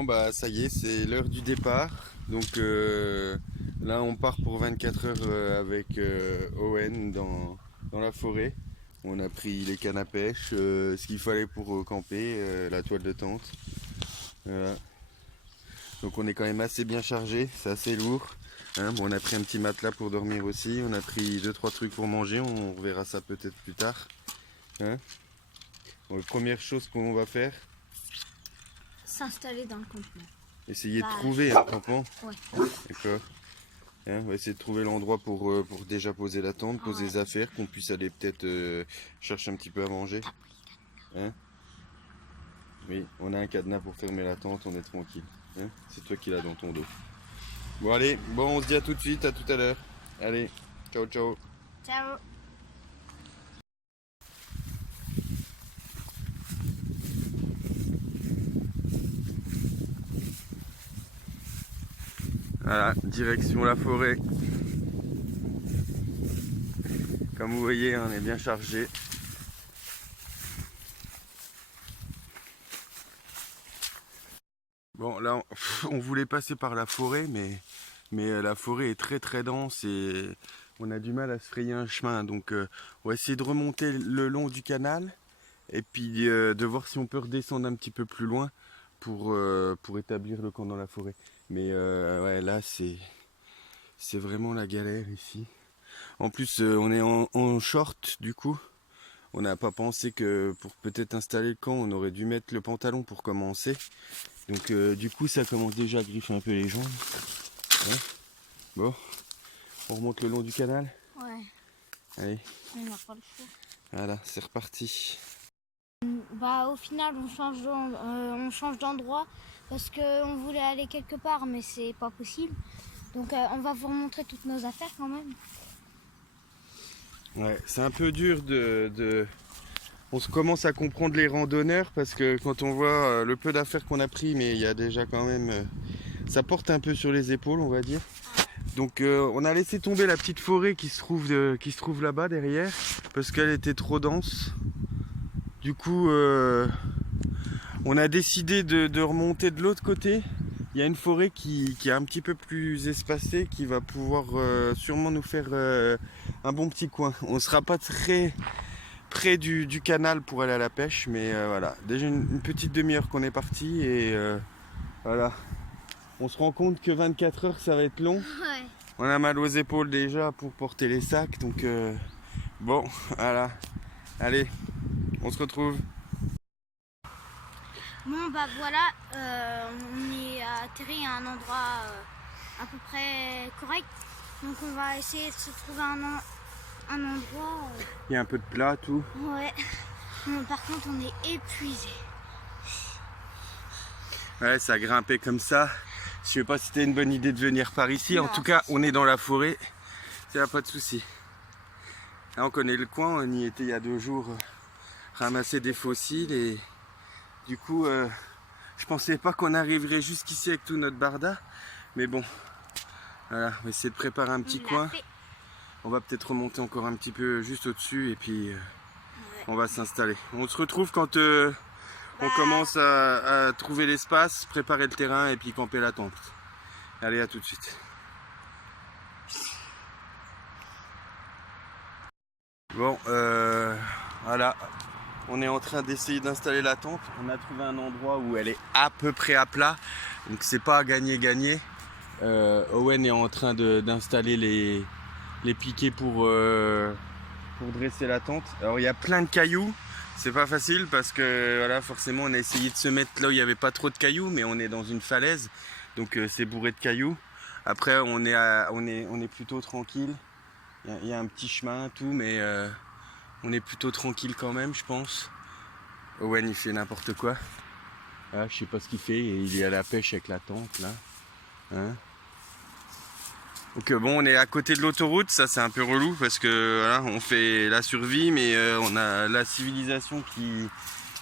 Bon bah ça y est, c'est l'heure du départ. Donc là on part pour 24 heures avec Owen dans la forêt. On a pris les cannes à pêche, ce qu'il fallait pour camper, la toile de tente. Voilà. Donc on est quand même assez bien chargé, c'est assez lourd. Hein, bon, on a pris un petit matelas pour dormir aussi, on a pris 2-3 trucs pour manger, on reverra ça peut-être plus tard. Hein, bon, la première chose qu'on va faire, s'installer dans le campement. essayer de trouver un campement. Ouais. D'accord. Hein, on va essayer de trouver l'endroit pour déjà poser la tente, poser les affaires, qu'on puisse aller peut-être chercher un petit peu à manger. Hein, oui, on a un cadenas pour fermer la tente, on est tranquille. Hein, c'est toi qui l'as dans ton dos. Bon allez, bon on se dit à tout de suite, à tout à l'heure. Allez, ciao ciao. Ciao. Voilà, direction la forêt. Comme vous voyez, on est bien chargé. Bon, là, on voulait passer par la forêt, mais la forêt est très dense et on a du mal à se frayer un chemin. Donc, on va essayer de remonter le long du canal et puis de voir si on peut redescendre un petit peu plus loin pour établir le camp dans la forêt. Mais ouais, là, c'est vraiment la galère ici. En plus, on est en short du coup. On n'a pas pensé que pour peut-être installer le camp, on aurait dû mettre le pantalon pour commencer. Donc du coup, ça commence déjà à griffer un peu les jambes. Ouais. Bon, on remonte le long du canal. Ouais. Allez. On n'a pas le choix. Voilà, c'est reparti. Bah au final on change d'endroit parce qu'on voulait aller quelque part mais c'est pas possible. Donc on va vous remontrer toutes nos affaires quand même. Ouais, c'est un peu dur On se commence à comprendre les randonneurs parce que quand on voit le peu d'affaires qu'on a pris, mais il y a déjà quand même... ça porte un peu sur les épaules, on va dire. Donc on a laissé tomber la petite forêt qui se trouve là-bas derrière parce qu'elle était trop dense. Du coup, on a décidé de remonter de l'autre côté. Il y a une forêt qui est un petit peu plus espacée, qui va pouvoir sûrement nous faire un bon petit coin. On ne sera pas très près du canal pour aller à la pêche, mais voilà. Déjà une petite demi-heure qu'on est parti et voilà. On se rend compte que 24 heures ça va être long. Ouais. On a mal aux épaules déjà pour porter les sacs, donc bon, voilà. Allez, on se retrouve. Bon bah voilà, on est atterri à un endroit à peu près correct. Donc on va essayer de se trouver un endroit. Il y a un peu de plat, tout. Ouais. Bon, par contre on est épuisé. Ouais, ça a grimpé comme ça. Je sais pas si c'était une bonne idée de venir par ici. Non, en tout cas, on est dans la forêt. Ça n'a pas de souci. Là, on connaît le coin. On y était il y a 2 jours ramasser des fossiles et du coup, je pensais pas qu'on arriverait jusqu'ici avec tout notre barda. Mais bon, voilà, on va essayer de préparer un petit coin. On va peut-être remonter encore un petit peu juste au-dessus et puis on va s'installer. On se retrouve quand on commence à trouver l'espace, préparer le terrain et puis camper la tente. Allez, à tout de suite. Bon, voilà. On est en train d'essayer d'installer la tente. On a trouvé un endroit où elle est à peu près à plat. Donc c'est pas gagner. Owen est en train d'installer les piquets pour dresser la tente. Alors il y a plein de cailloux. C'est pas facile parce que voilà, forcément on a essayé de se mettre là où il n'y avait pas trop de cailloux, mais on est dans une falaise, donc c'est bourré de cailloux. Après on est plutôt tranquille. Il y a un petit chemin tout, mais on est plutôt tranquille quand même, je pense. Owen il fait n'importe quoi. Ah, je sais pas ce qu'il fait, il est à la pêche avec la tente là. Hein, donc bon, on est à côté de l'autoroute, ça c'est un peu relou parce que voilà, on fait la survie, mais on a la civilisation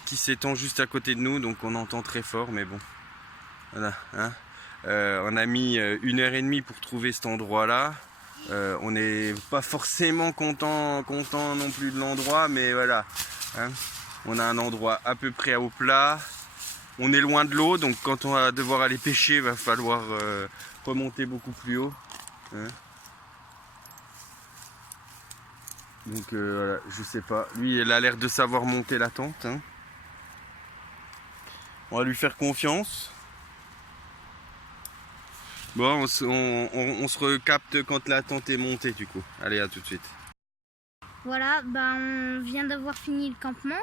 qui s'étend juste à côté de nous, donc on entend très fort, mais bon, voilà. Hein. On a mis 1h30 pour trouver cet endroit-là. On n'est pas forcément content non plus de l'endroit, mais voilà. Hein. On a un endroit à peu près au plat. on est loin de l'eau, donc quand on va devoir aller pêcher, il va falloir remonter beaucoup plus haut. Hein. Donc voilà, je sais pas. Lui, il a l'air de savoir monter la tente. Hein. On va lui faire confiance. Bon, on se recapte quand la tente est montée du coup. Allez, à tout de suite. Voilà, on vient d'avoir fini le campement.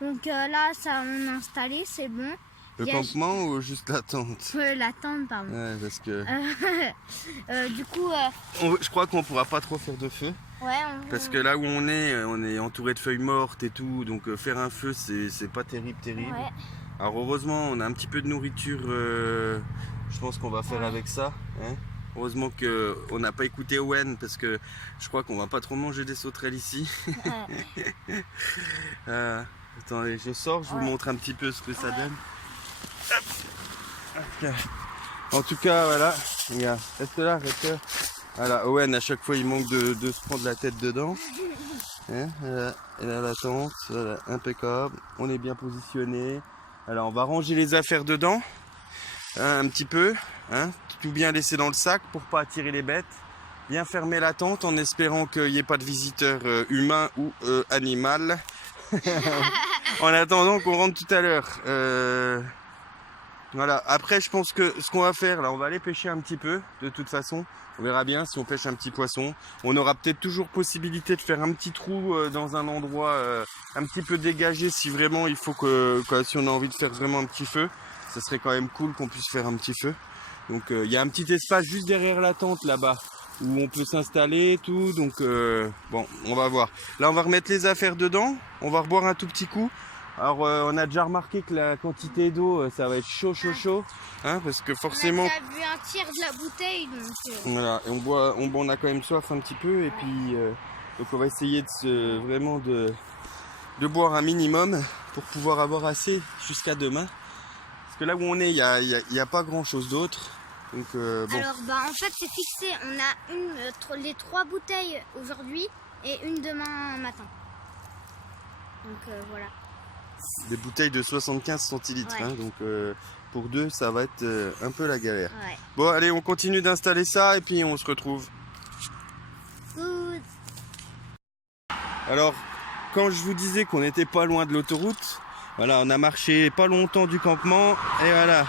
Donc là, ça on a installé, c'est bon. Le campement ou juste la tente? La tente, pardon. Ouais, parce que... du coup... je crois qu'on pourra pas trop faire de feu. Ouais, parce que là où on est entouré de feuilles mortes et tout. Donc faire un feu, c'est pas terrible. Ouais. Alors heureusement, on a un petit peu de nourriture. Je pense qu'on va faire avec ça. Hein. Heureusement qu'on n'a pas écouté Owen parce que je crois qu'on va pas trop manger des sauterelles ici. Attendez, je sors, je vous montre un petit peu ce que ça donne. Okay. En tout cas, voilà. Regarde, reste là, reste là. Voilà, Owen, à chaque fois, il manque de se prendre la tête dedans. Hein, voilà. Et là, la tente, voilà, impeccable. On est bien positionné. Alors, on va ranger les affaires dedans. Hein, un petit peu. Hein, tout bien laisser dans le sac pour pas attirer les bêtes. Bien fermer la tente en espérant qu'il n'y ait pas de visiteurs humains ou animaux. En attendant qu'on rentre tout à l'heure. Voilà. Après, je pense que ce qu'on va faire, là, on va aller pêcher un petit peu. De toute façon, on verra bien si on pêche un petit poisson. On aura peut-être toujours possibilité de faire un petit trou dans un endroit un petit peu dégagé si vraiment il faut si on a envie de faire vraiment un petit feu. Ça serait quand même cool qu'on puisse faire un petit feu. Donc, il y a un petit espace juste derrière la tente là-bas où on peut s'installer et tout. Donc, bon, on va voir. Là, on va remettre les affaires dedans. On va reboire un tout petit coup. Alors on a déjà remarqué que la quantité d'eau ça va être chaud hein, parce que forcément on a déjà bu un tiers de la bouteille donc voilà, et on a quand même soif un petit peu et puis donc on va essayer vraiment de boire un minimum pour pouvoir avoir assez jusqu'à demain parce que là où on est il y a pas grand chose d'autre donc bon. Alors en fait c'est fixé, on a les 3 bouteilles aujourd'hui et une demain matin donc voilà. Des bouteilles de 75 centilitres, ouais. Hein, donc pour 2 ça va être un peu la galère. Ouais. Bon allez, on continue d'installer ça et puis on se retrouve. Good. Alors quand je vous disais qu'on n'était pas loin de l'autoroute, voilà, on a marché pas longtemps du campement et voilà.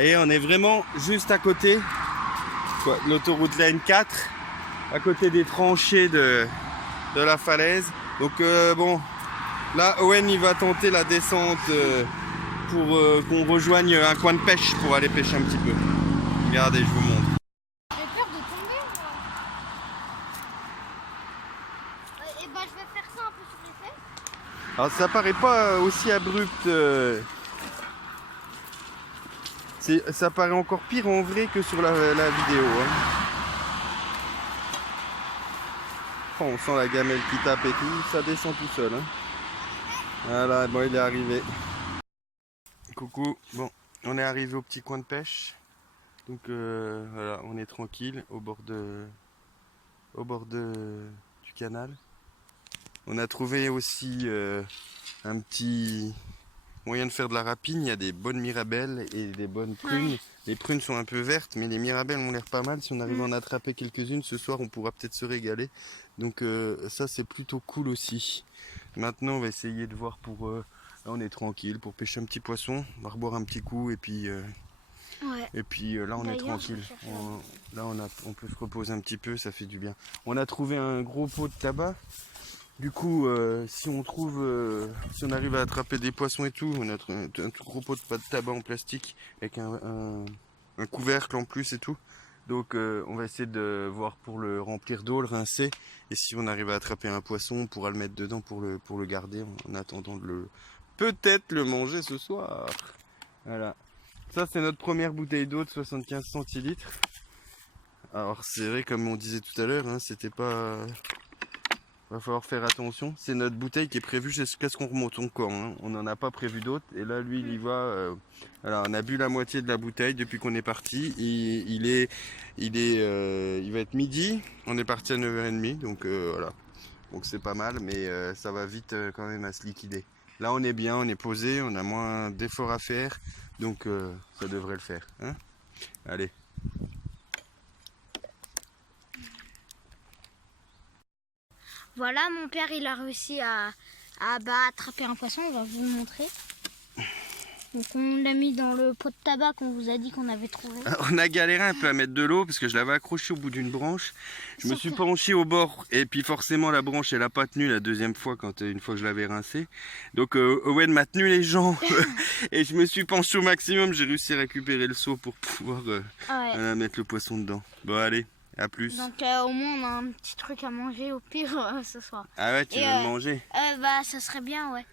Et on est vraiment juste à côté de l'autoroute la N4, à côté des tranchées de la falaise. Donc bon. Là, Owen, il va tenter la descente pour qu'on rejoigne un coin de pêche pour aller pêcher un petit peu. Regardez, je vous montre. J'ai peur de tomber, moi. Et je vais faire ça un peu sur les fesses. Alors, ça paraît pas aussi abrupt. Ça paraît encore pire en vrai que sur la vidéo. Hein. Oh, on sent la gamelle qui tape et tout. Ça descend tout seul. Hein. Voilà, bon, il est arrivé. Coucou, bon, on est arrivé au petit coin de pêche. Donc voilà, on est tranquille au bord du canal. On a trouvé aussi un petit moyen de faire de la rapine. Il y a des bonnes mirabelles et des bonnes prunes. Ouais. Les prunes sont un peu vertes, mais les mirabelles ont l'air pas mal. Si on arrive à en attraper quelques-unes, ce soir, on pourra peut-être se régaler. Donc ça, c'est plutôt cool aussi. Maintenant, on va essayer de voir pour... là, on est tranquille pour pêcher un petit poisson. On va reboire un petit coup et puis... ouais. Et puis là, on est tranquille. Là, on peut se reposer un petit peu, ça fait du bien. On a trouvé un gros pot de tabac. Du coup, si on arrive à attraper des poissons et tout, on a un tout gros pot de tabac en plastique avec un couvercle en plus et tout. Donc on va essayer de voir pour le remplir d'eau, le rincer. Et si on arrive à attraper un poisson, on pourra le mettre dedans pour le garder en attendant de peut-être le manger ce soir. Voilà. Ça c'est notre première bouteille d'eau de 75 centilitres. Alors c'est vrai comme on disait tout à l'heure, hein, c'était pas... Va falloir faire attention. C'est notre bouteille qui est prévue jusqu'à ce qu'on remonte encore. Hein. On n'en a pas prévu d'autres. Et là, lui, il y va. Alors, on a bu la moitié de la bouteille depuis qu'on est parti. Il va être midi. On est parti à 9h30. Donc voilà. Donc c'est pas mal, mais ça va vite quand même à se liquider. Là on est bien, on est posé, on a moins d'efforts à faire, donc ça devrait le faire. Hein, allez. Voilà, mon père il a réussi à attraper un poisson, on va vous le montrer. Donc on l'a mis dans le pot de tabac qu'on vous a dit qu'on avait trouvé. On a galéré un peu à mettre de l'eau parce que je l'avais accroché au bout d'une branche. Je me suis penché au bord et puis forcément la branche elle a pas tenu la deuxième fois une fois que je l'avais rincée. Donc Owen m'a tenu les jambes et je me suis penché au maximum. J'ai réussi à récupérer le seau pour pouvoir mettre le poisson dedans. Bon allez, à plus. Donc au moins on a un petit truc à manger au pire ce soir. Ah ouais, tu veux le manger? Bah ça serait bien, ouais.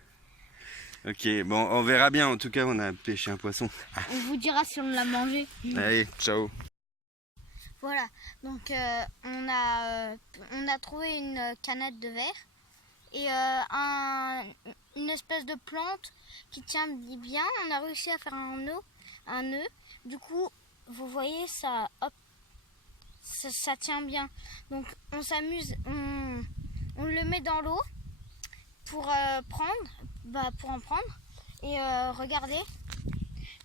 Ok, bon, on verra bien. En tout cas, on a pêché un poisson. On vous dira si on l'a mangé. Allez, ciao. Voilà, donc on a trouvé une canette de verre et une espèce de plante qui tient bien. On a réussi à faire un nœud. Du coup, vous voyez, ça tient bien. Donc on s'amuse, on le met dans l'eau pour en prendre et regardez.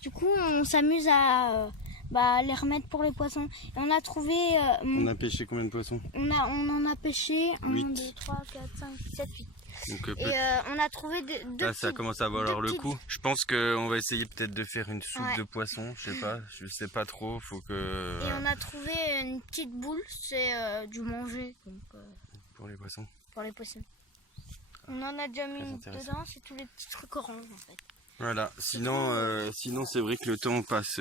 Du coup on s'amuse à les remettre pour les poissons. Et on a trouvé on a pêché combien de poissons? On en a pêché 8. 1, 2, 3, 4, 5, 7, 8. Donc, et on a trouvé deux là, ça commence à valoir le coup. Je pense qu'on va essayer peut-être de faire une soupe de poisson. Je sais pas trop. Faut que. Et on a trouvé une petite boule, c'est du manger. Donc, pour les poissons. Pour les poissons. On en a déjà mis dedans, c'est tous les petits trucs oranges en fait. Voilà, sinon c'est vrai que le temps passe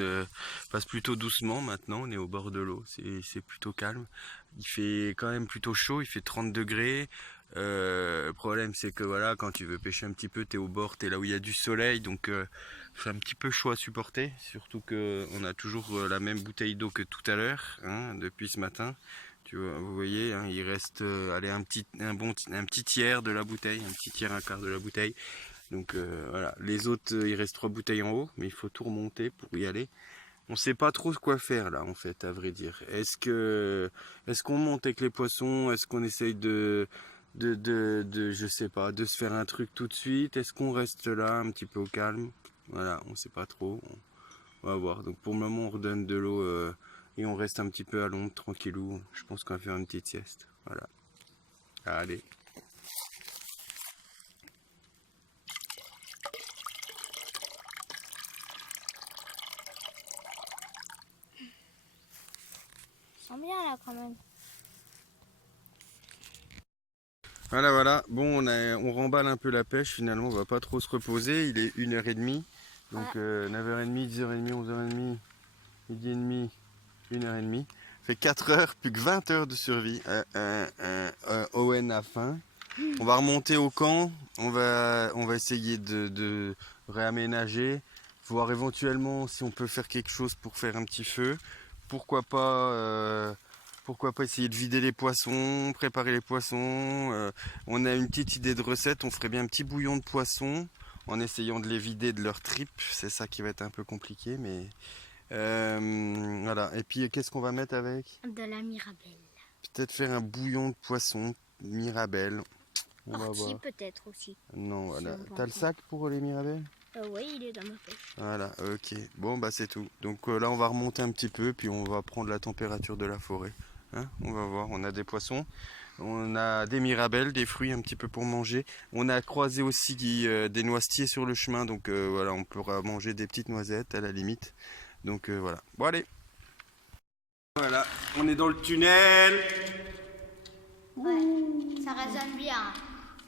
plutôt doucement maintenant, on est au bord de l'eau, c'est plutôt calme. Il fait quand même plutôt chaud, il fait 30 degrés. Le problème c'est que voilà, quand tu veux pêcher un petit peu, tu es au bord, tu es là où il y a du soleil, donc c'est un petit peu chaud à supporter. Surtout qu'on a toujours la même bouteille d'eau que tout à l'heure, hein, depuis ce matin. Vous voyez, hein, il reste un petit tiers de la bouteille, un petit tiers, un quart de la bouteille. Donc voilà, les autres, il reste 3 bouteilles en haut, mais il faut tout remonter pour y aller. On sait pas trop quoi faire là en fait, à vrai dire. Est-ce qu'on monte avec les poissons? Est-ce qu'on essaye je sais pas, de se faire un truc tout de suite? Est-ce qu'on reste là un petit peu au calme? Voilà, on sait pas trop. On va voir. Donc pour le moment, on redonne de l'eau et on reste un petit peu à l'ombre, tranquillou. Je pense qu'on va faire une petite sieste. Voilà. Allez. Bien là quand même. Voilà, bon on remballe un peu la pêche, finalement on va pas trop se reposer, il est 1h30, donc 9h30, 10h30, 11h30, midi et demi, 1h30, fait 4 heures, plus que 20 heures de survie, Owen a faim. On va remonter au camp, on va essayer de réaménager, voir éventuellement si on peut faire quelque chose pour faire un petit feu. Pourquoi pas essayer de vider les poissons, préparer les poissons. On a une petite idée de recette, on ferait bien un petit bouillon de poissons en essayant de les vider de leurs tripes. C'est ça qui va être un peu compliqué, mais voilà. Et puis qu'est-ce qu'on va mettre avec? De la mirabelle. Peut-être faire un bouillon de poisson, mirabelle. On va voir. Peut-être aussi. Non, voilà. T'as le sac pour les mirabelles? Oui, il est dans ma poche. Voilà, ok. Bon, bah c'est tout. Donc là, on va remonter un petit peu, puis on va prendre la température de la forêt. Hein, on va voir. On a des poissons, on a des mirabelles, des fruits un petit peu pour manger. On a croisé aussi des noisetiers sur le chemin, donc voilà, on pourra manger des petites noisettes à la limite. Donc voilà. Bon, allez. Voilà, on est dans le tunnel. Ouais, ça résonne bien.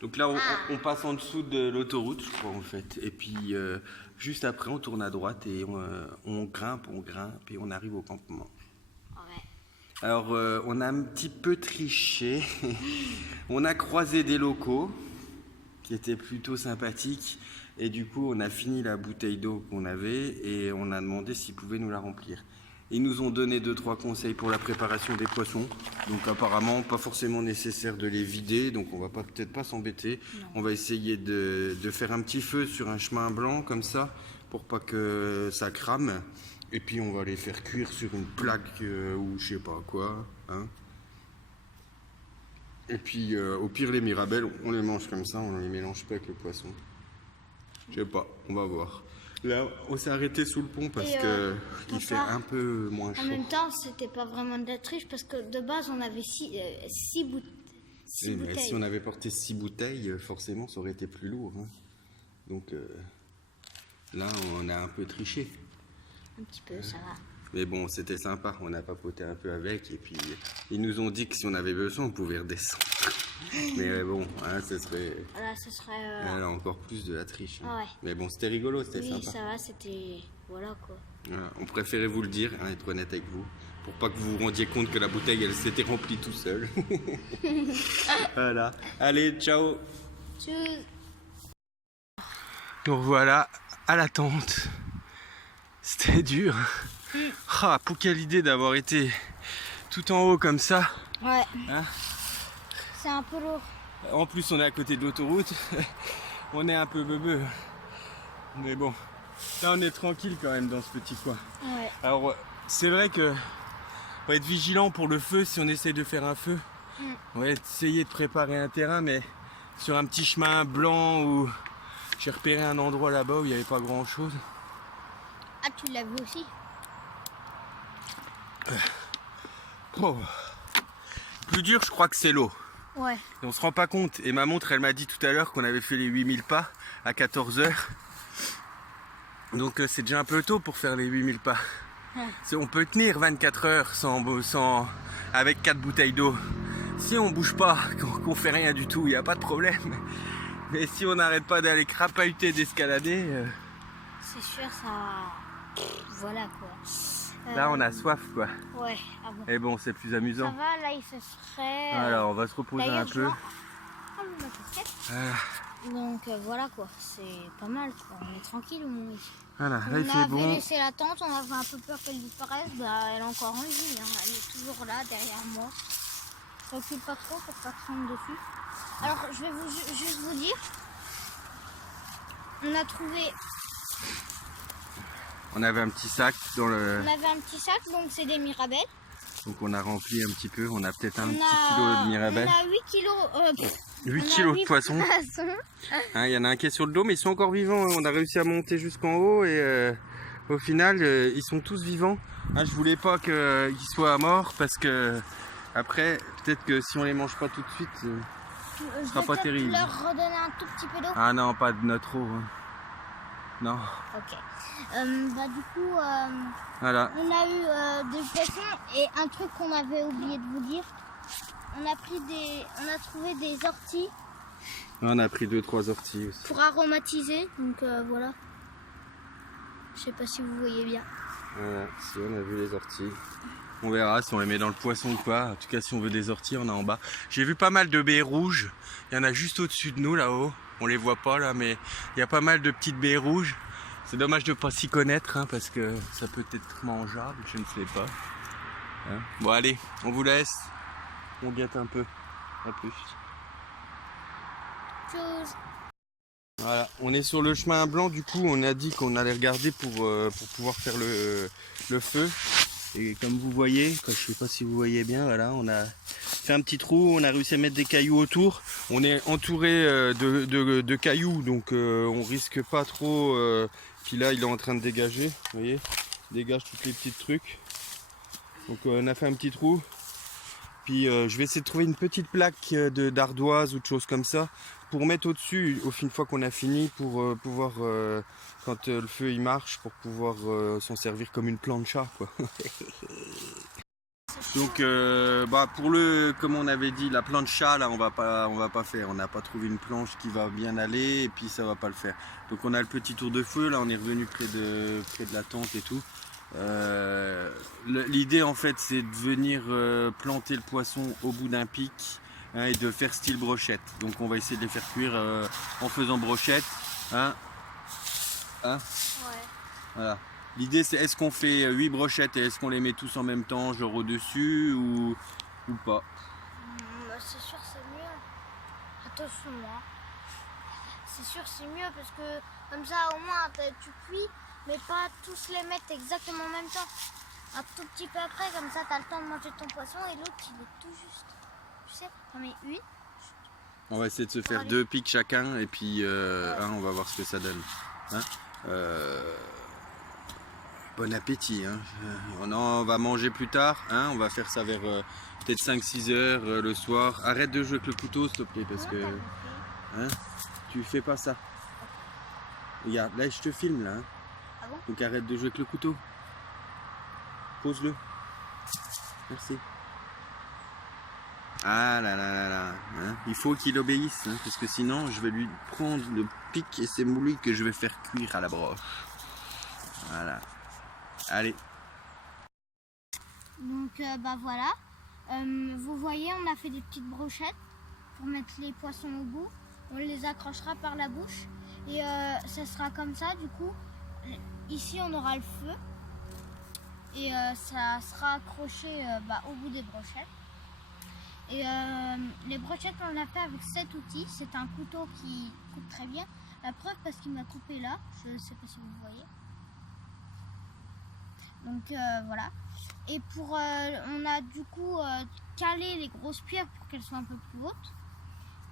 Donc là, on passe en dessous de l'autoroute, je crois, en fait. Et puis, juste après, on tourne à droite et on grimpe et on arrive au campement. Ouais. Alors, on a un petit peu triché. On a croisé des locaux qui étaient plutôt sympathiques. Et du coup, on a fini la bouteille d'eau qu'on avait et on a demandé s'ils pouvaient nous la remplir. Ils nous ont donné 2-3 conseils pour la préparation des poissons. Donc apparemment, pas forcément nécessaire de les vider. Donc on va peut-être pas s'embêter. On va essayer de faire un petit feu sur un chemin blanc comme ça, pour pas que ça crame. Et puis on va les faire cuire sur une plaque ou je sais pas quoi. Hein. Et puis au pire, les mirabelles, on les mange comme ça, on les mélange pas avec le poisson. Je sais pas, on va voir. Là, on s'est arrêté sous le pont parce Et, que il papa, fait un peu moins chaud. En même temps, c'était pas vraiment de la triche parce que de base, on avait six Oui, mais bouteilles. si on avait porté 6 bouteilles, forcément, ça aurait été plus lourd. Hein. Donc là, on a un peu triché. Un petit peu, ça va. Mais bon, c'était sympa. On a papoté un peu avec. Et puis, ils nous ont dit que si on avait besoin, on pouvait redescendre. Mais bon, hein, ce serait Voilà, ce serait. encore plus de la triche. Hein. Ouais. Mais bon, c'était rigolo, c'était Oui, sympa. ça va, c'était. Voilà quoi. Voilà, on préférait vous le dire, hein, être honnête avec vous, pour pas que vous vous rendiez compte que la bouteille, elle s'était remplie tout seul. Voilà. Allez, ciao. Tchuss. Nous revoilà à la tente. C'était dur. Ah, pour quelle idée d'avoir été tout en haut comme ça. Ouais. Hein? C'est un peu lourd. En plus, on est à côté de l'autoroute. On est un peu beubeux. Mais bon, là, on est tranquille quand même dans ce petit coin. Ouais. Alors, c'est vrai que faut être vigilant pour le feu si on essaye de faire un feu. On va essayer de préparer un terrain, mais sur un petit chemin blanc où j'ai repéré un endroit là-bas où il n'y avait pas grand-chose. Ah, tu l'as vu aussi? Oh. Plus dur, je crois que c'est l'eau. Ouais. Et on se rend pas compte. Et ma montre, elle m'a dit tout à l'heure qu'on avait fait les 8000 pas à 14h. Donc c'est déjà un peu tôt pour faire les 8000 pas. Ouais. On peut tenir 24 heures avec 4 bouteilles d'eau. Si on bouge pas, qu'on fait rien du tout, il n'y a pas de problème. Mais si on n'arrête pas d'aller crapahuter, d'escalader... C'est sûr, ça. Voilà quoi. Là, on a soif, quoi. Ouais, ah bon. Et bon, c'est plus Ça amusant. va, là il fait frais. Alors, on va se reposer un D'ailleurs, peu. Ah, ma casquette. Ah, Donc voilà quoi, c'est pas mal quoi. On est tranquille au moins ici. voilà, là, On il fait avait bon. laissé la tente, on avait un peu peur qu'elle disparaisse. Bah, elle est encore en vie, hein. Elle est toujours là derrière moi. Je recule pas trop pour pas prendre dessus. Alors, je vais juste vous dire. On a trouvé. On avait un petit sac dans le... On avait un petit sac, donc c'est des mirabelles. Donc on a rempli un petit peu, on a peut-être un On petit a- kilo de mirabelle. On a 8 kilos. 8 on a kilos de 8 poissons. Hein, il y en a un qui est sur le dos, mais ils sont encore vivants. On a réussi à monter jusqu'en haut et au final, ils sont tous vivants. Hein, je voulais pas qu'ils soient morts parce que après, peut-être que si on les mange pas tout de suite, Je sera vais pas peut-être terrible. leur redonner un tout petit peu d'eau. ah non, pas de notre eau. Hein. Non, Ok. Bah du coup, voilà. on a eu des poissons et un truc qu'on avait oublié de vous dire. On a trouvé des orties On a pris 2-3 orties aussi. pour aromatiser. Donc voilà. Je sais pas si vous voyez bien. Voilà, si on a vu les orties. On verra si on les met dans le poisson ou pas. En tout cas, si on veut des orties, on a en bas. J'ai vu pas mal de baies rouges. Il y en a juste au-dessus de nous, là-haut. On les voit pas, là, mais il y a pas mal de petites baies rouges. C'est dommage de ne pas s'y connaître, hein, parce que ça peut être mangeable, je ne sais pas. Hein. Bon, allez, on vous laisse. On guette un peu. À plus. Tchuss. Voilà, on est sur le chemin blanc, du coup on a dit qu'on allait regarder pour pouvoir faire le feu. Et comme vous voyez, je sais pas si vous voyez bien, voilà, on a fait un petit trou, on a réussi à mettre des cailloux autour. On est entouré de cailloux, donc on risque pas trop. Puis là il est en train de dégager, vous voyez, il dégage tous les petits trucs. Donc on a fait un petit trou. Puis je vais essayer de trouver une petite plaque d'ardoise ou de choses comme ça pour mettre au-dessus une fois qu'on a fini pour pouvoir, quand le feu il marche, pour pouvoir s'en servir comme une plancha quoi. Donc comme on avait dit, la plancha là on va pas faire, on n'a pas trouvé une planche qui va bien aller et puis ça va pas le faire. Donc on a le petit tour de feu, là on est revenu près de la tente et tout. L'idée en fait c'est de venir planter le poisson au bout d'un pic, hein, et de faire style brochette. Donc on va essayer de les faire cuire en faisant brochette, hein. Ouais. Voilà. L'idée c'est est-ce qu'on fait 8 brochettes et est-ce qu'on les met tous en même temps genre au dessus ou pas. Bah, c'est sûr c'est mieux. Attention moi. C'est sûr c'est mieux parce que comme ça au moins tu cuis. Mais pas tous les mettre exactement en même temps. Un tout petit peu après, comme ça, tu as le temps de manger ton poisson et l'autre, il est tout juste. Tu sais, j'en mets une. On va essayer de se faire 2 pics chacun et puis on va voir ce que ça donne. Hein, bon appétit. Hein. On va manger plus tard. Hein. On va faire ça vers peut-être 5-6 heures le soir. Arrête de jouer avec le couteau s'il te plaît parce que hein, tu fais pas ça. Regarde, là je te filme là. Hein. Ah bon? Donc arrête de jouer avec le couteau. Pose-le. Merci. Ah là là là là, hein. Il faut qu'il obéisse, hein, parce que sinon je vais lui prendre le pic et c'est lui que je vais faire cuire à la broche. Voilà. Allez. Donc bah voilà. Vous voyez, on a fait des petites brochettes pour mettre les poissons au bout. On les accrochera par la bouche et ça sera comme ça. Du coup, ici on aura le feu et ça sera accroché au bout des brochettes. Et les brochettes, on l'a fait avec cet outil. C'est un couteau qui coupe très bien. La preuve, parce qu'il m'a coupé là. Je ne sais pas si vous voyez. Donc voilà. Et pour, on a du coup calé les grosses pierres pour qu'elles soient un peu plus hautes.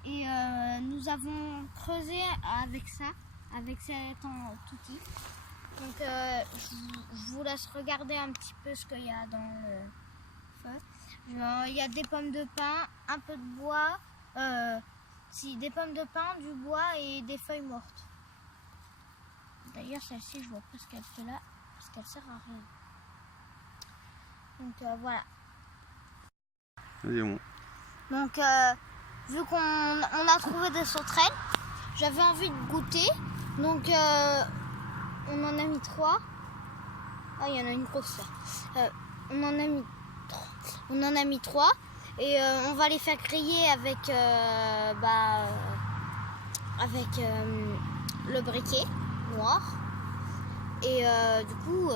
Et nous avons creusé avec ça, avec cet outil. Donc je vous laisse regarder un petit peu ce qu'il y a dans le feu. Il y a des pommes de pin, un peu de bois, des pommes de pin, du bois et des feuilles mortes. D'ailleurs celle-ci je vois pas ce qu'elle fait là, parce qu'elle sert à rien. Donc voilà. Vas-y, bon. Donc vu qu'on a trouvé des sauterelles, j'avais envie de goûter. Donc on en a mis 3. Ah, il y en a une grosse là. On en a mis 3 et on va les faire griller avec, le briquet noir. Et du coup,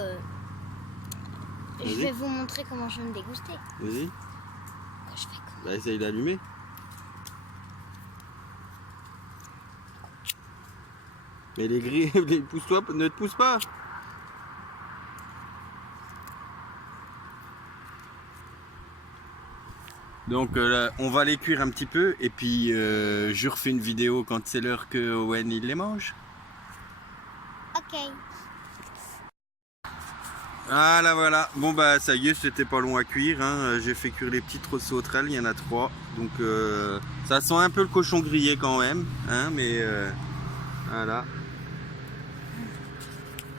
je vais vous montrer comment je vais me déguster. Vas-y. Je fais quoi? Bah, essaye d'allumer. Mais les grilles, pousse-toi, ne te pousse pas. Donc là, on va les cuire un petit peu et puis je refais une vidéo quand c'est l'heure que Owen il les mange. Ok. Voilà. Bon bah ça y est, c'était pas long à cuire. Hein. J'ai fait cuire les petites sauterelles, il y en a 3. Donc ça sent un peu le cochon grillé quand même. Hein, mais voilà.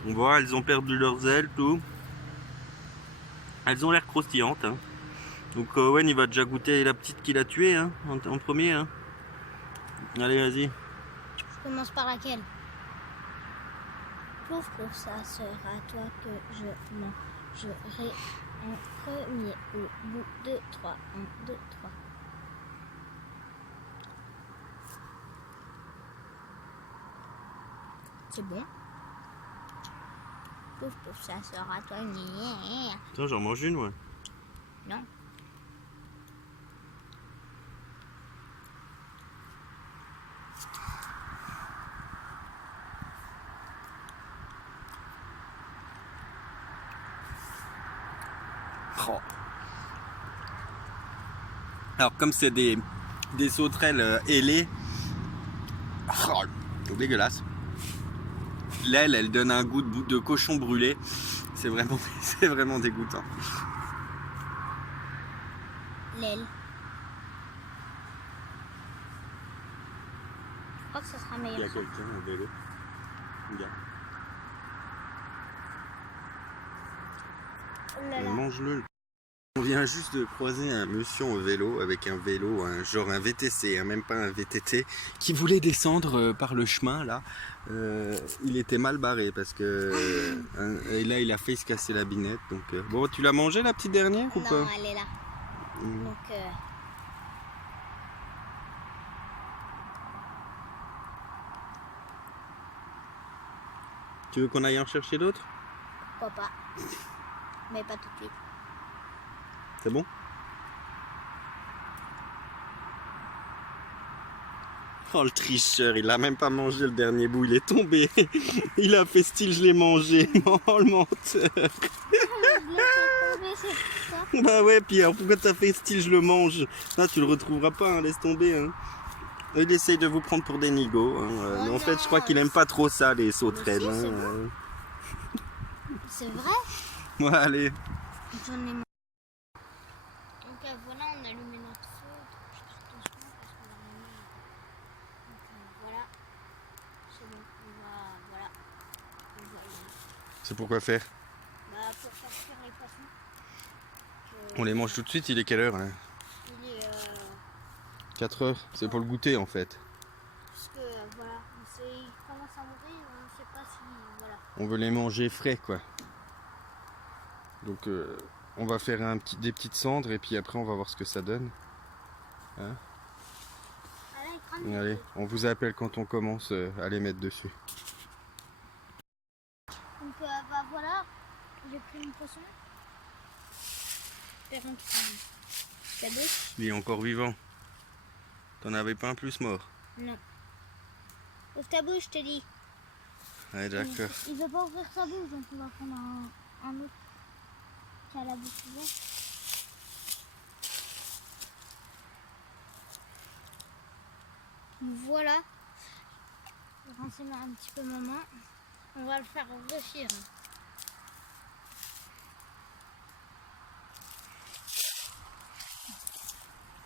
On voit, elles ont perdu leurs ailes, tout. Elles ont l'air croustillantes. Hein. Donc Owen il va déjà goûter la petite qu'il a tuée hein, en premier. Hein. Allez vas-y. Je commence par laquelle? Plouf plouf, ça sera toi que je mangerai en premier au bout de 3. 1, 2, 3. C'est bon. Plouf plouf, ça sera toi. Tiens, j'en mange une, ouais. Non. Oh. Alors comme c'est des sauterelles ailées, oh, c'est dégueulasse. L'aile, elle donne un goût de cochon brûlé. C'est vraiment dégoûtant. L'aile. Je crois que ça sera meilleur. Il y a quelqu'un au vélo. Regarde. Oh là là. Mange-le. On vient juste de croiser un monsieur au vélo avec un vélo, genre un VTC, même pas un VTT, qui voulait descendre par le chemin là. Il était mal barré parce que et là il a failli se casser la binette. Donc bon, tu l'as mangé la petite dernière ou pas? Non, elle est là. Donc tu veux qu'on aille en chercher d'autres? pourquoi pas. Mais pas tout de suite. C'est bon? Oh le tricheur, il a même pas mangé le dernier bout, il est tombé. Il a fait style je l'ai mangé. Oh le menteur. Je l'ai fait tomber, c'est pour ça. Bah ouais, Pierre, pourquoi t'as fait style je le mange? Là tu le retrouveras pas, hein, laisse tomber. Hein. Il essaye de vous prendre pour des nigauds. Hein. Oh Mais en fait, non, je crois qu'il aime pas trop ça, les sauterelles. Mais si, c'est Hein. C'est vrai. Ouais, allez. J'en ai marre. Donc voilà, on a allumé notre feu. Attention parce qu'on a allumé. Donc voilà. C'est bon. Voilà. On va allumer. C'est pour quoi faire? Bah, pour faire cuire les poissons. On les mange tout de suite, il est quelle heure là? Il est 4 heures, c'est pour le goûter en fait. parce que voilà, il commence à mourir, on ne sait pas si voilà. On veut les manger frais quoi. Donc on va faire des petites cendres et puis après on va voir ce que ça donne. Hein? Allez, on vous appelle quand on commence à les mettre dessus. Donc bah voilà, j'ai pris mon poisson. Espérons qu'il cadeau. Il est encore vivant. T'en avais pas un plus mort? Non. Ouvre ta bouche, je te dis. Ouais, d'accord. Il veut pas ouvrir sa bouche, donc on va prendre un autre qui a la bouche ouverte. Voilà. Je vais rincer un petit peu ma main. On va le faire réussir.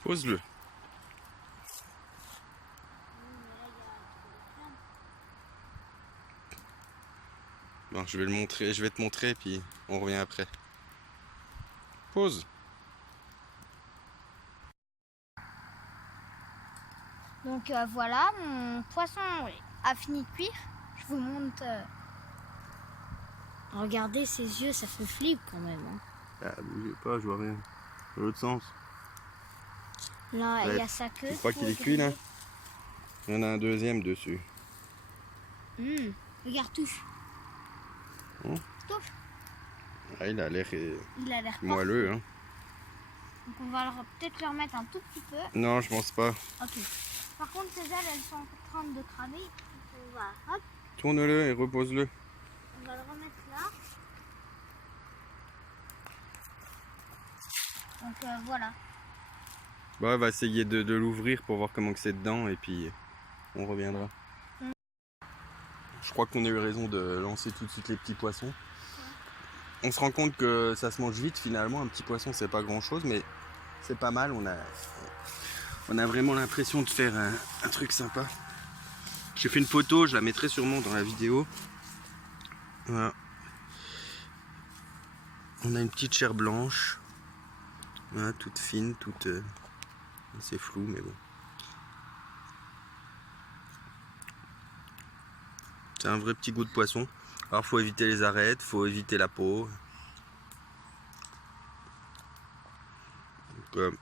Pose-le. Bon, je vais le montrer, je vais te montrer puis on revient après. Pose. Donc voilà, mon poisson a fini de cuire. Je vous montre. Regardez ses yeux, ça fait flip quand même. Hein. Ah, bougez pas, je vois rien. Dans l'autre sens. Là, il Ouais. y a sa queue. Tu crois qu'il est cuit là? Il y en a un deuxième dessus. Regarde, touche. Touche. Ah, il a l'air Il a l'air moelleux. Hein. Donc on va peut-être le remettre un tout petit peu. Non, je pense pas. Ok. Par contre, ces ailes, elles sont en train de cramer. Donc on va, hop, Tourne-le et repose-le. on va le remettre là. Donc voilà. Bah, on va essayer de l'ouvrir pour voir comment que c'est dedans et puis on reviendra. Je crois qu'on a eu raison de lancer tout de suite les petits poissons. On se rend compte que ça se mange vite finalement, un petit poisson c'est pas grand chose mais c'est pas mal, on a vraiment l'impression de faire un truc sympa. J'ai fait une photo, je la mettrai sûrement dans la vidéo. Voilà. On a une petite chair blanche, voilà, toute fine, toute assez floue mais bon. C'est un vrai petit goût de poisson. Alors faut éviter les arêtes, faut éviter la peau. Donc,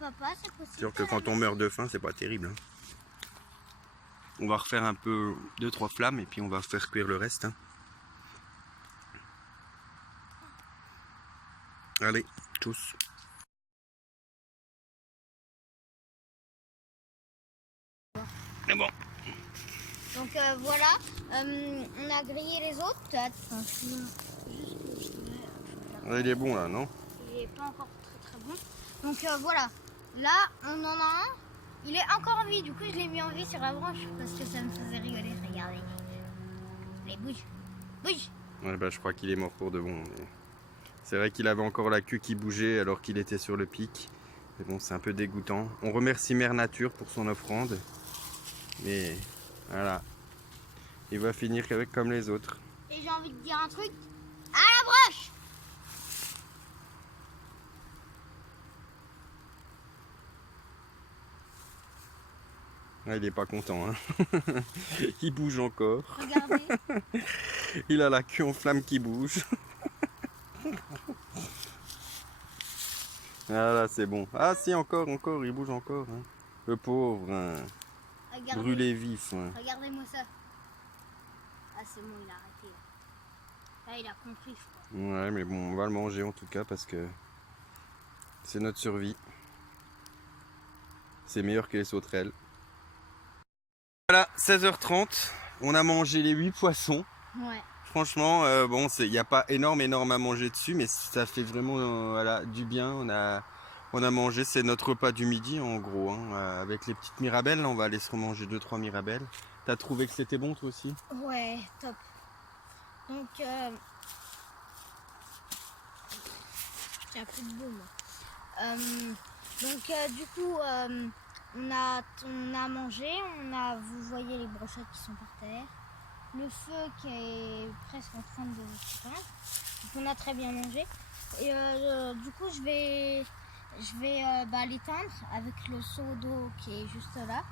Papa, c'est possible. c'est sûr que quand on meurt de faim, c'est pas terrible. Hein. On va refaire un peu 2-3 flammes et puis on va faire cuire le reste. Hein. Allez, tous. C'est bon. Donc voilà, on a grillé les autres. Enfin, Il est bon là, non? il est pas encore très bon. Donc voilà, là on en a un. Il est encore en vie, du coup je l'ai mis en vie sur la branche parce que ça me faisait rigoler. Regardez. Allez, bouge. Bouge. Ouais, bah, je crois qu'il est mort pour de bon. Mais... c'est vrai qu'il avait encore la queue qui bougeait alors qu'il était sur le pic. Mais bon, c'est un peu dégoûtant. On remercie Mère Nature pour son offrande. Mais voilà. Il va finir avec comme les autres. Et j'ai envie de dire un truc. À la broche. Ah, il est pas content. Hein. Il bouge encore. Regardez. Il a la queue en flamme qui bouge. Ah là, c'est bon. Ah si, encore, il bouge encore. Hein. Le pauvre, hein. Brûlé vif. Hein. Regardez-moi ça. Ah c'est bon, il a arrêté. Là, il a compris, je crois. Ouais, mais bon, on va le manger en tout cas parce que c'est notre survie. C'est meilleur que les sauterelles. Voilà, 16h30. On a mangé les 8 poissons. Ouais. Franchement, bon, il n'y a pas énorme à manger dessus, mais ça fait vraiment voilà, du bien. On a mangé, c'est notre repas du midi en gros, hein, avec les petites mirabelles. On va aller se remanger 2-3 mirabelles. T'as trouvé que c'était bon toi aussi? Ouais, top. Donc, j'ai plus de boum. Du coup, on a mangé, vous voyez les brochettes qui sont par terre, le feu qui est presque en train de s'éteindre. Donc on a très bien mangé. Et du coup, je vais l'éteindre avec le seau d'eau qui est juste là.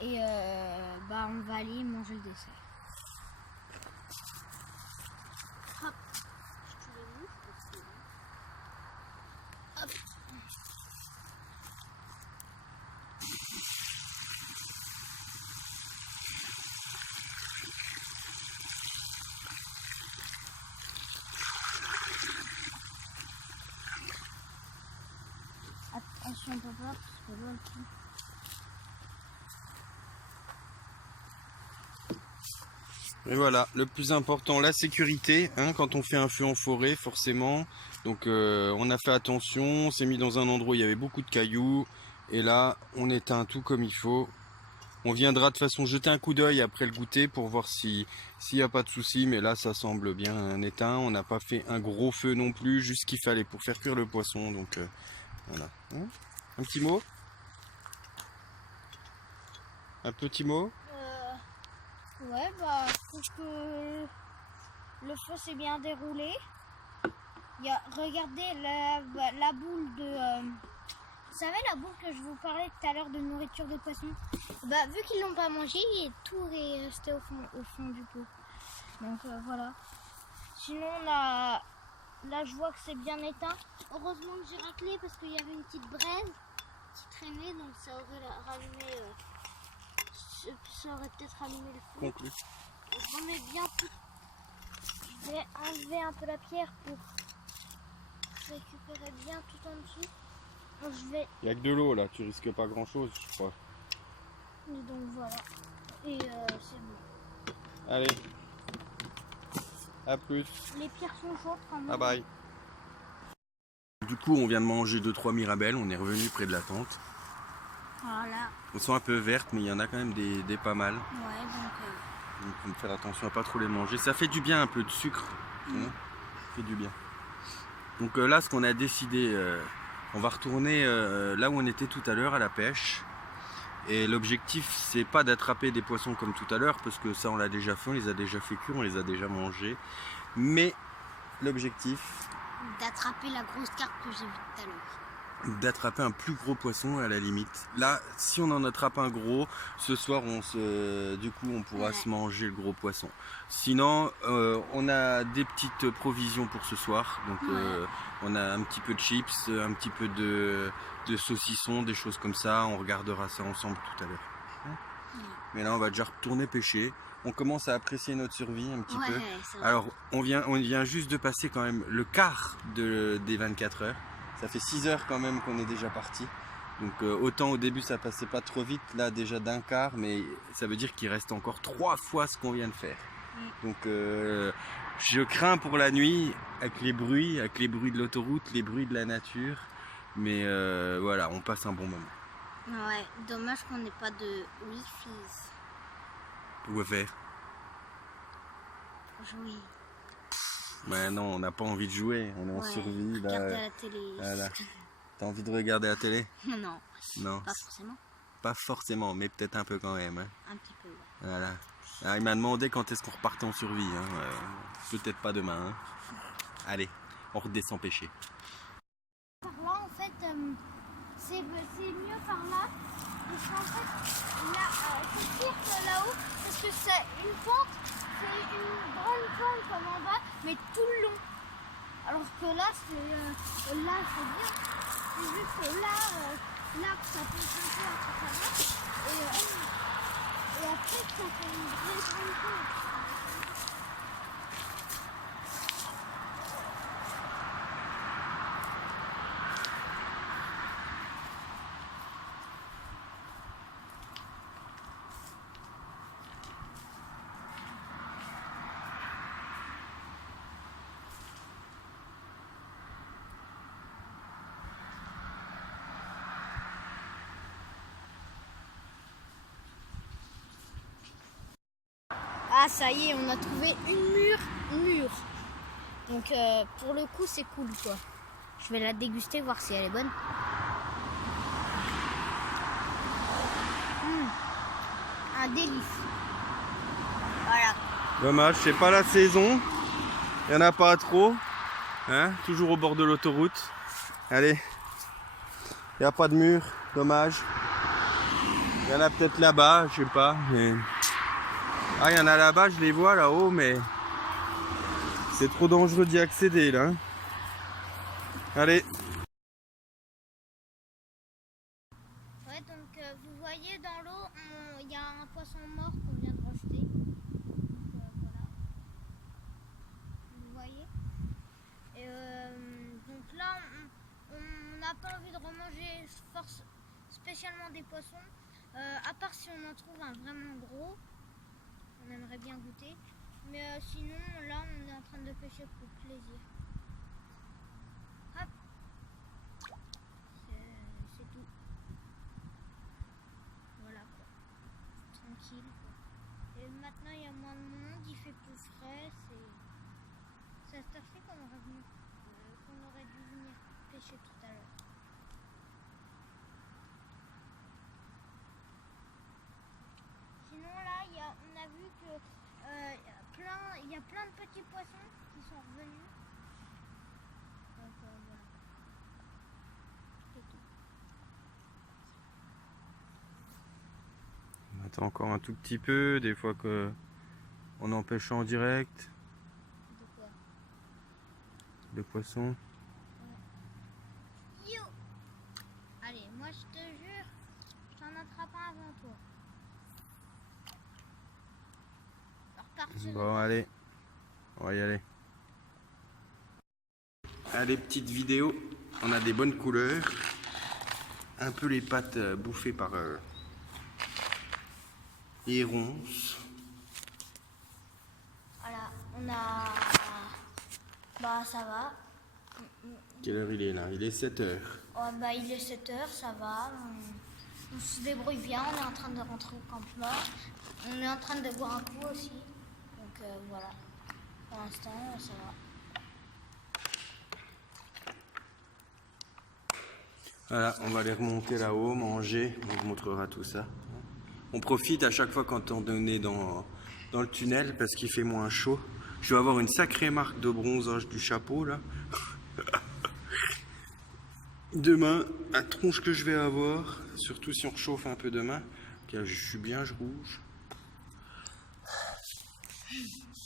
Et on va aller manger le dessert. Hop. Hop. Attention papa, parce que là, Et voilà, le plus important, la sécurité, hein, quand on fait un feu en forêt, forcément. Donc on a fait attention, on s'est mis dans un endroit où il y avait beaucoup de cailloux. Et là, on éteint tout comme il faut. On viendra de toute façon jeter un coup d'œil après le goûter pour voir s'il n'y a pas de souci. Mais là, ça semble bien éteint. On n'a pas fait un gros feu non plus, juste ce qu'il fallait pour faire cuire le poisson. Donc voilà. Hein, un petit mot? Un petit mot? ouais, je trouve que le feu s'est bien déroulé. Regardez la boule de... vous savez la boule que je vous parlais tout à l'heure de nourriture de poisson? Vu qu'ils l'ont pas mangé, tout est resté au fond du pot. Donc voilà. Sinon là je vois que c'est bien éteint. Heureusement que j'ai raclé parce qu'il y avait une petite braise qui traînait, donc ça aurait rallumé... ça aurait peut-être rallumé le feu. Conclu. Je remets bien tout. Je vais enlever un peu la pierre pour récupérer bien tout en dessous. Donc, il n'y a que de l'eau là, tu risques pas grand chose, je crois. Et donc voilà. Et c'est bon. Allez. À plus. Les pierres sont chaudes quand même. Bye bye. Du coup, on vient de manger 2-3 mirabelles, on est revenu près de la tente. Voilà. Elles sont un peu vertes, mais il y en a quand même des pas mal. Ouais, donc il faut faire attention à pas trop les manger. Ça fait du bien un peu de sucre. Ça fait du bien. Donc là, ce qu'on a décidé, on va retourner là où on était tout à l'heure à la pêche. Et l'objectif, c'est pas d'attraper des poissons comme tout à l'heure, parce que ça, on l'a déjà fait, on les a déjà fait cuire, on les a déjà mangés. Mais l'objectif, d'attraper la grosse carpe que j'ai vue tout à l'heure. D'attraper un plus gros poisson à la limite. Là, si on en attrape un gros, ce soir du coup on pourra se manger le gros poisson. Sinon, on a des petites provisions pour ce soir. Donc on a un petit peu de chips, un petit peu de saucisson, des choses comme ça. On regardera ça ensemble tout à l'heure. Mais là on va déjà retourner pêcher. On commence à apprécier notre survie un petit peu. Alors on vient juste de passer quand même le quart des 24 heures. Ça fait 6 heures quand même qu'on est déjà parti. Donc autant au début ça passait pas trop vite, là déjà d'un quart, mais ça veut dire qu'il reste encore 3 fois ce qu'on vient de faire. Donc je crains pour la nuit avec les bruits de l'autoroute, les bruits de la nature. Mais voilà, on passe un bon moment. Ouais, dommage qu'on n'ait pas de wifi. Où faire? Jouer. Ouais, non, on n'a pas envie de jouer, on est en survie. Regarder à la télé. Voilà. T'as envie de regarder la télé? Non. Non. Pas forcément. Pas forcément, mais peut-être un peu quand même. Hein. Un petit peu. Ouais. Voilà. Alors, il m'a demandé quand est-ce qu'on repartait en survie. Hein. Peut-être pas demain. Hein. Allez, on redescend pêcher. Par là, en fait, c'est mieux par là. Parce qu'en fait, là, c'est pire que là-haut. Parce que c'est une pente. C'est une grande pente comme en bas, mais tout le long. Alors que là, c'est bien. C'est juste que là que ça peut un peu à ça. Et après, ça fait une vraie grande pente. Ah, ça y est, on a trouvé une mûre. Donc pour le coup, c'est cool quoi. Je vais la déguster, voir si elle est bonne. Un délice. Voilà. Dommage, c'est pas la saison. Il n'y en a pas trop. Hein, toujours au bord de l'autoroute. Allez. Il n'y a pas de mur. Dommage. Il y en a peut-être là-bas, je sais pas. Mais... Ah, il y en a là-bas, je les vois là-haut, mais c'est trop dangereux d'y accéder là. Hein. Allez. Ouais, donc vous voyez dans l'eau, il y a un poisson mort qu'on vient de rejeter. Voilà. Vous voyez. Et donc là, on n'a pas envie de remanger spécialement des poissons. À part si on en trouve un vraiment gros, on aimerait bien goûter. Mais sinon, là, on est en train de pêcher pour plaisir. Hop. C'est tout. Voilà quoi. Tranquille quoi. Et maintenant, il y a moins de monde, il fait plus frais. C'est à cette heure-ci qu'on aurait dû venir pêcher tout à l'heure. Sinon là, on a vu que il y a plein de petits poissons qui sont revenus. Donc voilà. C'est tout. On attend encore un tout petit peu, des fois que on en pêche en direct. De quoi? De poissons. Ouais. Yo! Allez, moi je te jure, je t'en attrape un avant toi. Bon, allez, on va y aller. Allez, petite vidéo, on a des bonnes couleurs. Un peu les pattes bouffées par les ronces. Voilà, on a... Bah ça va. Quelle heure il est là? Il est 7h. Oh, bah il est 7h, ça va. On se débrouille bien, on est en train de rentrer au campement. On est en train de boire un coup aussi. Donc voilà, pour l'instant ça va. Voilà, on va aller remonter là-haut, manger, on vous montrera tout ça. On profite à chaque fois quand on est dans le tunnel parce qu'il fait moins chaud. Je vais avoir une sacrée marque de bronzage du chapeau là. Demain, la tronche que je vais avoir, surtout si on réchauffe un peu demain, car je suis bien rouge.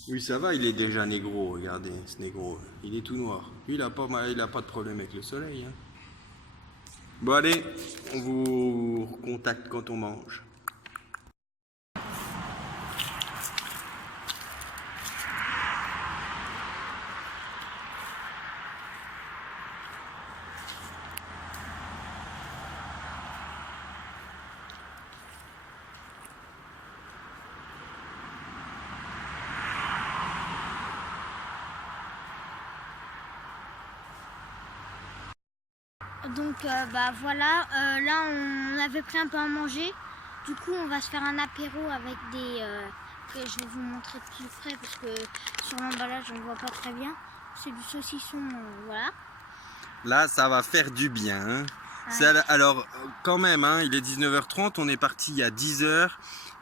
Oui, ça va, il est déjà négro, regardez, ce négro, il est tout noir. Lui, il a pas de problème avec le soleil. Hein. Bon, allez, on vous recontacte quand on mange. Donc bah voilà, là on avait pris un peu à manger. Du coup on va se faire un apéro avec des... que je vais vous montrer de plus près parce que sur l'emballage on ne voit pas très bien. C'est du saucisson, voilà. Là, ça va faire du bien. Hein. Ouais. Alors, quand même, hein, il est 19h30, on est parti il y a 10h.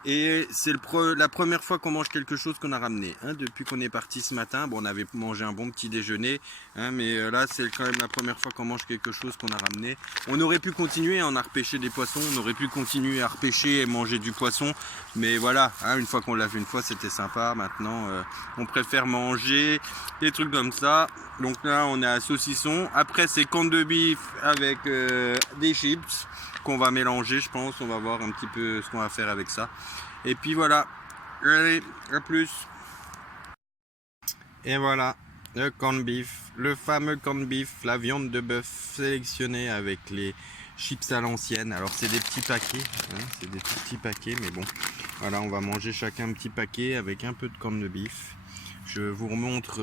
Et c'est la première fois qu'on mange quelque chose qu'on a ramené. Hein, depuis qu'on est parti ce matin, bon, on avait mangé un bon petit déjeuner. Hein, mais là, c'est quand même la première fois qu'on mange quelque chose qu'on a ramené. On aurait pu continuer, on a repêché des poissons. On aurait pu continuer à repêcher et manger du poisson. Mais voilà, hein, une fois qu'on l'a fait une fois, c'était sympa. Maintenant, on préfère manger des trucs comme ça. Donc là, on est à saucisson. Après, c'est corned de beef avec des chips qu'on va mélanger, je pense. On va voir un petit peu ce qu'on va faire avec ça. Et puis voilà. Allez, à plus. Et voilà, le corned beef, le fameux corned beef, la viande de bœuf sélectionnée avec les chips à l'ancienne. Alors c'est des petits paquets, hein, c'est des tout petits paquets, mais bon. Voilà, on va manger chacun un petit paquet avec un peu de corned beef. Je vous remontre.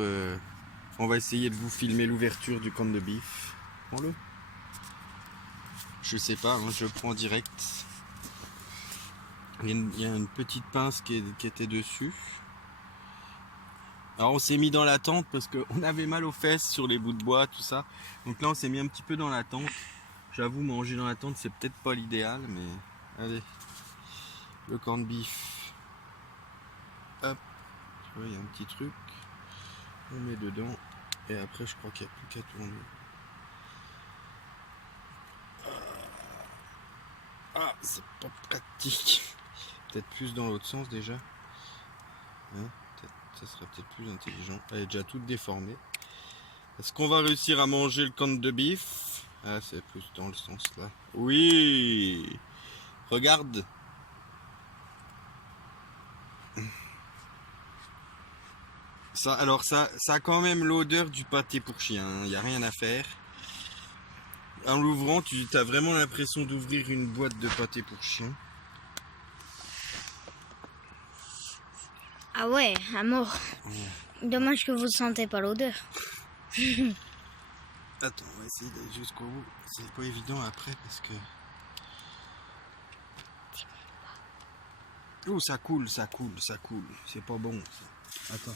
On va essayer de vous filmer l'ouverture du corned beef. Prends-le. Je sais pas, hein, je prends direct. Il y a une petite pince qui était dessus. Alors on s'est mis dans la tente parce qu'on avait mal aux fesses sur les bouts de bois, tout ça. Donc là on s'est mis un petit peu dans la tente. J'avoue, manger dans la tente c'est peut-être pas l'idéal, mais allez. Le corned beef. Hop. Tu vois, il y a un petit truc. On met dedans. Et après je crois qu'il n'y a plus qu'à tourner. Ah, c'est pas pratique. Peut-être plus dans l'autre sens déjà. Hein, ça serait peut-être plus intelligent. Elle est déjà toute déformée. Est-ce qu'on va réussir à manger le corned beef? Ah, c'est plus dans le sens là. Oui. Regarde. Ça, alors ça a quand même l'odeur du pâté pour chien. Il n'y a rien à faire. En l'ouvrant, tu as vraiment l'impression d'ouvrir une boîte de pâté pour chien. Ah ouais, à mort. Dommage que vous ne sentez pas l'odeur. Attends, on va essayer d'aller jusqu'au bout. C'est pas évident après parce que... Oh, ça coule, ça coule, ça coule. C'est pas bon ça. Attends.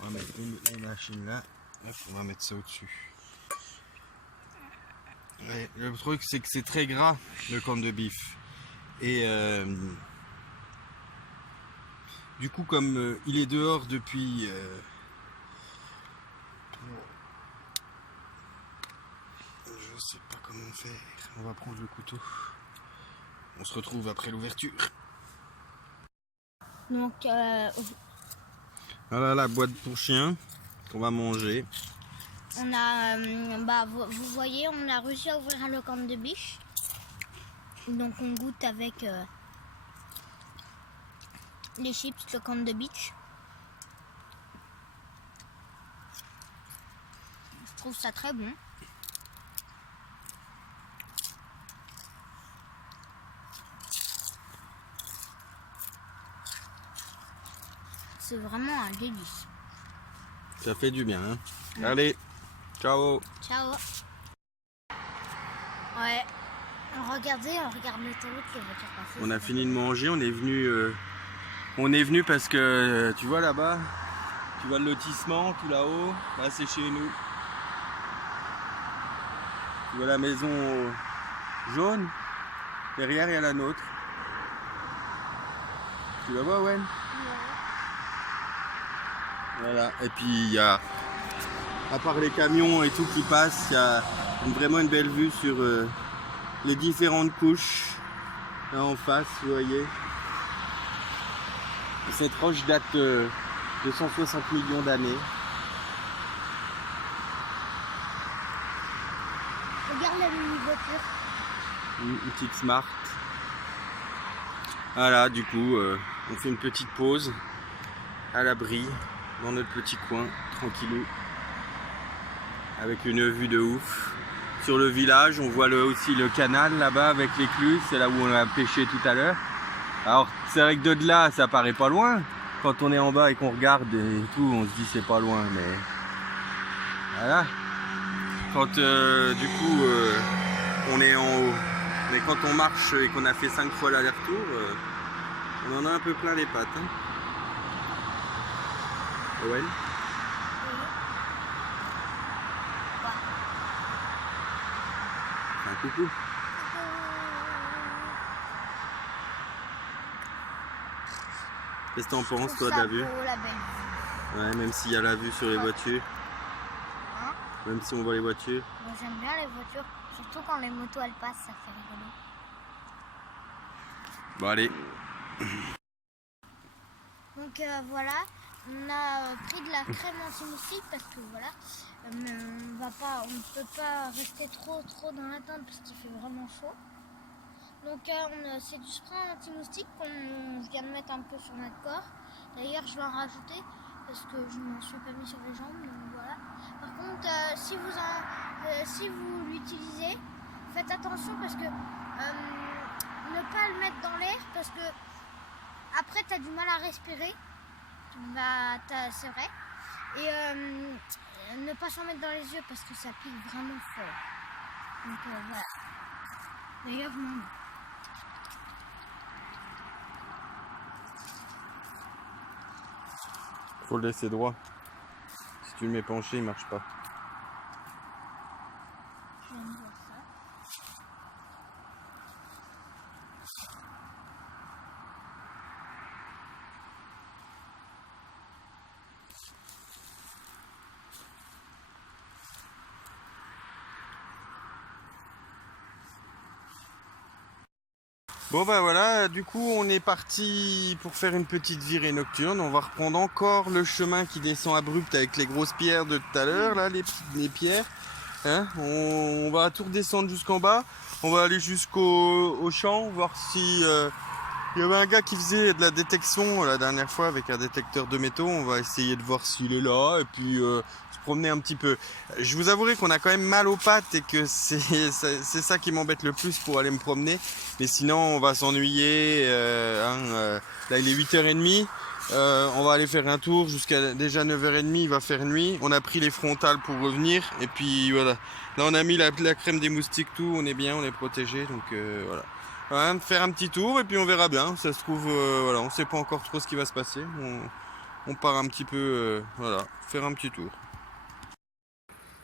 On va mettre la machine là. Hop, on va mettre ça au-dessus. Ouais, le truc c'est que c'est très gras le corned beef. Et du coup comme il est dehors depuis... je sais pas comment faire. On va prendre le couteau. On se retrouve après l'ouverture. Donc, Voilà la boîte pour chien qu'on va manger. on a, vous voyez, on a réussi à ouvrir le corned beef. Donc, on goûte avec les chips, le corned beef. Je trouve ça très bon. C'est vraiment un délice. Ça fait du bien, hein. Allez, ciao. Ciao. Ouais. Regardez, on regarde l'autoroute, les voitures passer. On a fini de manger, on est venu parce que tu vois là-bas, tu vois le lotissement tout là-haut, là c'est chez nous. Tu vois la maison jaune, derrière il y a la nôtre. Tu la vois, Wen? Voilà, et puis il y a, à part les camions et tout qui passent, il y a vraiment une belle vue sur les différentes couches. Là en face, vous voyez. Cette roche date de 160 millions d'années. Regarde la mini-voiture. Une petite Smart. Voilà, du coup, on fait une petite pause à l'abri, dans notre petit coin, tranquillou, avec une vue de ouf. Sur le village, on voit aussi le canal là-bas avec l'écluse, c'est là où on a pêché tout à l'heure. Alors, c'est vrai que de là, ça paraît pas loin. Quand on est en bas et qu'on regarde et tout, on se dit c'est pas loin, mais voilà. Quand du coup, on est en haut, mais quand on marche et qu'on a fait 5 fois l'aller-retour, on en a un peu plein les pattes. Hein. Owen ? Un coucou. Qu'est-ce que t'en penses toi de la vue? Ouais, même s'il y a la vue sur les voitures. Hein? Même si on voit les voitures. Moi j'aime bien les voitures, surtout quand les motos elles passent, ça fait rigolo. Bon allez. Donc voilà, on a pris de la crème anti-moustique parce que voilà, on ne peut pas rester trop dans la tente parce qu'il fait vraiment chaud. Donc c'est du spray anti-moustique qu'on vient de mettre un peu sur notre corps. D'ailleurs je vais en rajouter parce que je ne m'en suis pas mis sur les jambes, donc voilà. Par contre si vous l'utilisez, faites attention parce que ne pas le mettre dans l'air parce que après tu as du mal à respirer, bah c'est vrai. Et ne pas s'en mettre dans les yeux parce que ça pique vraiment fort. Donc voilà. D'ailleurs Faut le laisser droit. Si tu le mets penché, il marche pas. Je viens de voir ça. Bon bah voilà, du coup on est parti pour faire une petite virée nocturne. On va reprendre encore le chemin qui descend abrupt avec les grosses pierres de tout à l'heure, là, les pierres. Hein, on va tout redescendre jusqu'en bas. On va aller jusqu'au champ, voir si... il y avait un gars qui faisait de la détection la dernière fois avec un détecteur de métaux. On va essayer de voir s'il est là et puis se promener un petit peu. Je vous avouerai qu'on a quand même mal aux pattes et que c'est ça qui m'embête le plus pour aller me promener. Mais sinon, on va s'ennuyer. Là, il est 8h30. On va aller faire un tour jusqu'à déjà 9h30. Il va faire nuit. On a pris les frontales pour revenir. Et puis voilà. Là, on a mis la crème des moustiques, tout. On est bien, on est protégé. Donc voilà. Ouais, faire un petit tour et puis on verra bien. Ça se trouve, voilà, on sait pas encore trop ce qui va se passer. On part un petit peu, voilà, faire un petit tour.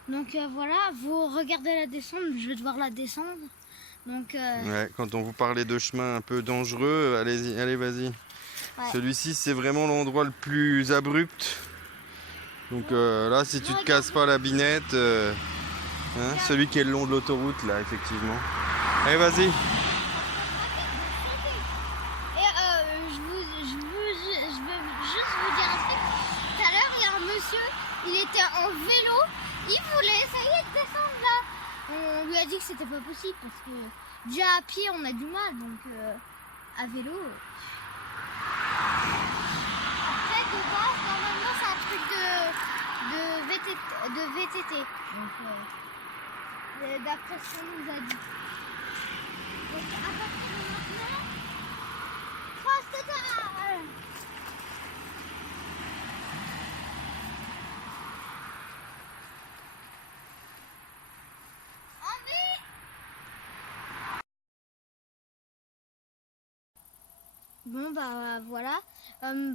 Donc voilà, vous regardez la descente, je vais devoir la descendre. Donc Ouais, quand on vous parlait de chemin un peu dangereux, allez-y, allez, vas-y. Ouais. Celui-ci, c'est vraiment l'endroit le plus abrupt. Donc là, si tu te casses pas la binette, hein, celui qui est le long de l'autoroute, là, effectivement. Allez, vas-y. Je veux juste vous dire un truc. Tout à l'heure, il y a un monsieur, il était en vélo, il voulait essayer de descendre là. On lui a dit que c'était pas possible parce que déjà à pied on a du mal, donc à vélo. Après, de base, normalement c'est un truc de VTT. Donc d'après ce qu'on nous a dit. Donc à partir de maintenant, poste tard. Bon bah voilà,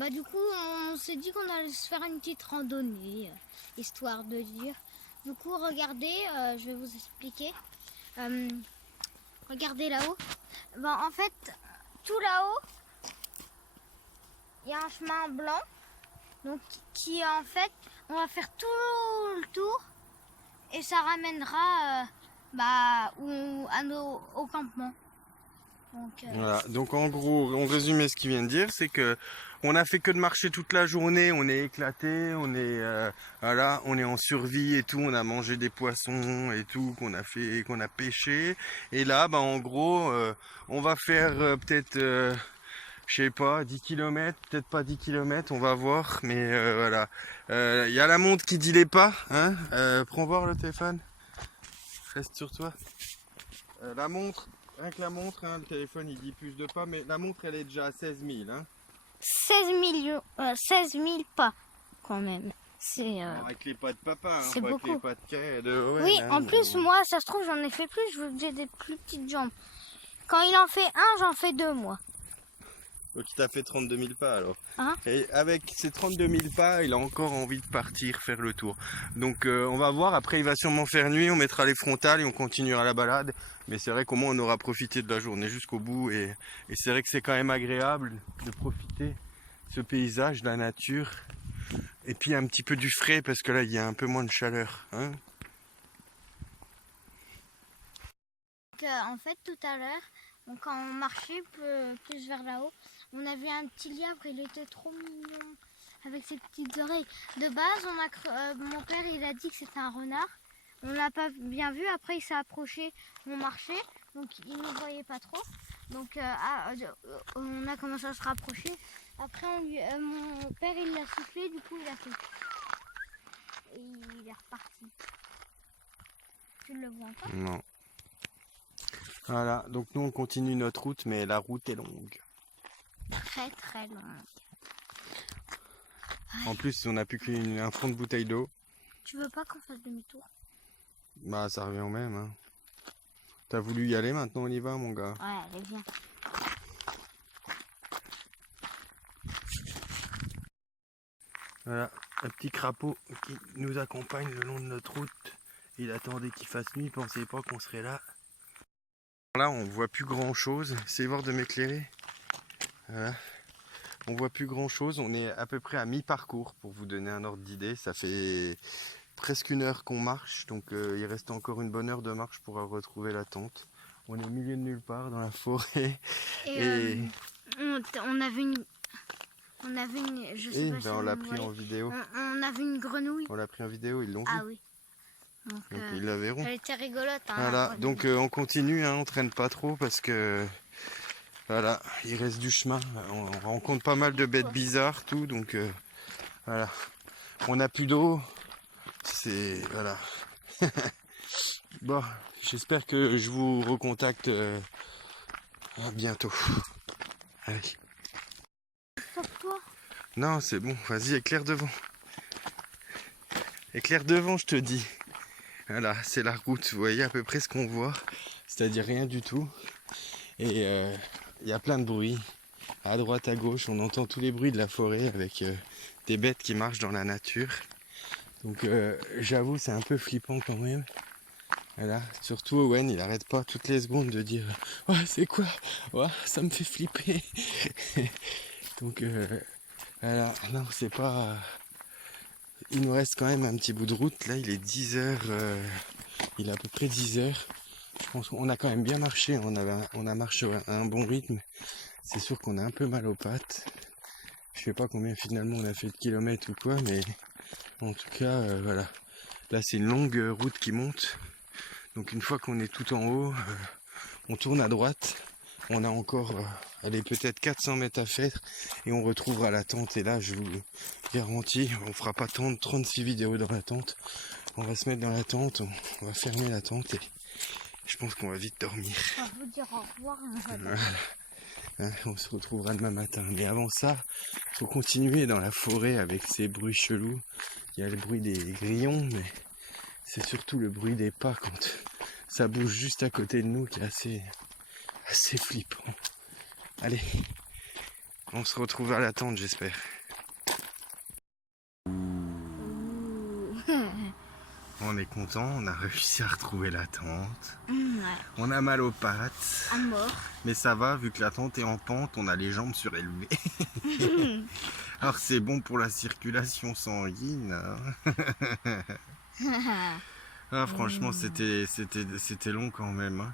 du coup on s'est dit qu'on allait se faire une petite randonnée, histoire de dire. Du coup regardez, je vais vous expliquer. Regardez là-haut. En fait, tout là-haut, il y a un chemin blanc. Donc qui en fait, on va faire tout le tour et ça ramènera au campement. Voilà. Donc en gros, on résumait ce qu'il vient de dire, c'est que on a fait que de marcher toute la journée, on est éclaté, on est voilà, on est en survie et tout, on a mangé des poissons et tout qu'on a pêché. Et là, en gros, on va faire peut-être je sais pas, 10 km, peut-être pas 10 km, on va voir, mais voilà. Il y a la montre qui dit les pas, hein. Prends voir le téléphone. Reste sur toi. La montre, rien que la montre, hein, le téléphone il dit plus de pas, mais la montre elle est déjà à 16 000. Hein. 16 000 pas quand même. C'est avec les pas de papa, hein, c'est pas beaucoup. avec les pas de ouais, oui, hein, en plus, moi, ça se trouve, j'en ai fait plus, j'ai des plus petites jambes. Quand il en fait un, j'en fais deux, moi. Donc il t'a fait 32 000 pas alors. Hein? Et avec ces 32 000 pas, il a encore envie de partir faire le tour. Donc on va voir, après il va sûrement faire nuit, on mettra les frontales et on continuera la balade. Mais c'est vrai qu'au moins on aura profité de la journée jusqu'au bout. Et c'est vrai que c'est quand même agréable de profiter de ce paysage, de la nature. Et puis un petit peu du frais parce que là il y a un peu moins de chaleur. Hein. Donc, en fait, tout à l'heure, quand on marchait plus vers là-haut, on a vu un petit lièvre, il était trop mignon, avec ses petites oreilles. De base, mon père il a dit que c'était un renard. On l'a pas bien vu, après il s'est approché, on marchait, donc il ne voyait pas trop. Donc on a commencé à se rapprocher. Après mon père il l'a soufflé, du coup il a fait. Et il est reparti. Tu ne le vois pas? Non. Voilà, donc nous on continue notre route, mais la route est longue. Très très longue. En plus, on n'a plus qu'un fond de bouteille d'eau. Tu veux pas qu'on fasse demi-tour? Bah, ça revient au même. Hein. T'as voulu y aller, maintenant on y va, mon gars. Ouais, allez, viens. Voilà, un petit crapaud qui nous accompagne le long de notre route. Il attendait qu'il fasse nuit, il pensait pas qu'on serait là. Là, on voit plus grand chose. Essayez voir de m'éclairer. Voilà. On voit plus grand chose. On est à peu près à mi-parcours pour vous donner un ordre d'idée. Ça fait presque 1 heure qu'on marche, donc il reste encore une bonne heure de marche pour retrouver la tente. On est au milieu de nulle part dans la forêt. Et on a vu une. Je sais pas si On vous l'a me pris voyez. en vidéo. On a vu une grenouille. On l'a pris en vidéo, ils l'ont vu. Ah oui. Donc Ils la verront. elle était rigolote. Hein, Voilà, donc on continue, hein, on traîne pas trop parce que voilà, il reste du chemin. On rencontre pas mal de bêtes bizarres, tout, donc voilà. On n'a plus d'eau. C'est voilà. Bon, j'espère que je vous recontacte bientôt. Allez. Stop-toi. Non, c'est bon, vas-y, éclaire devant. Éclaire devant, je te dis. Voilà, c'est la route, vous voyez à peu près ce qu'on voit, c'est-à-dire rien du tout. Et il y a plein de bruits. À droite, à gauche, on entend tous les bruits de la forêt avec des bêtes qui marchent dans la nature. Donc j'avoue, c'est un peu flippant quand même. Voilà, surtout Owen, il arrête pas toutes les secondes de dire « Ouais, c'est quoi? Ouais, ça me fait flipper !» Donc voilà, non, c'est pas... Il nous reste quand même un petit bout de route. Là, il est 10h, il est à peu près 10h. Je pense qu'on a quand même bien marché, on a marché à un bon rythme. C'est sûr qu'on a un peu mal aux pattes. Je sais pas combien finalement on a fait de kilomètres ou quoi, mais en tout cas, voilà. Là, c'est une longue route qui monte. Donc une fois qu'on est tout en haut, on tourne à droite. On a encore, allez, peut-être 400 mètres à faire et on retrouvera la tente. Et là, je vous garantis, on fera pas 36 vidéos dans la tente. On va se mettre dans la tente, on va fermer la tente et je pense qu'on va vite dormir. On va vous dire au revoir. Voilà. Hein, on se retrouvera demain matin. Mais avant ça, il faut continuer dans la forêt avec ces bruits chelous. Il y a le bruit des grillons, mais c'est surtout le bruit des pas quand ça bouge juste à côté de nous qui est assez flippant. Allez, on se retrouve à la tente, j'espère. On est content, on a réussi à retrouver la tente. Ouais. On a mal aux pattes. À mort. Mais ça va, vu que la tente est en pente, on a les jambes surélevées. Alors c'est bon pour la circulation sanguine. Hein. Ah, franchement, c'était long quand même. Hein.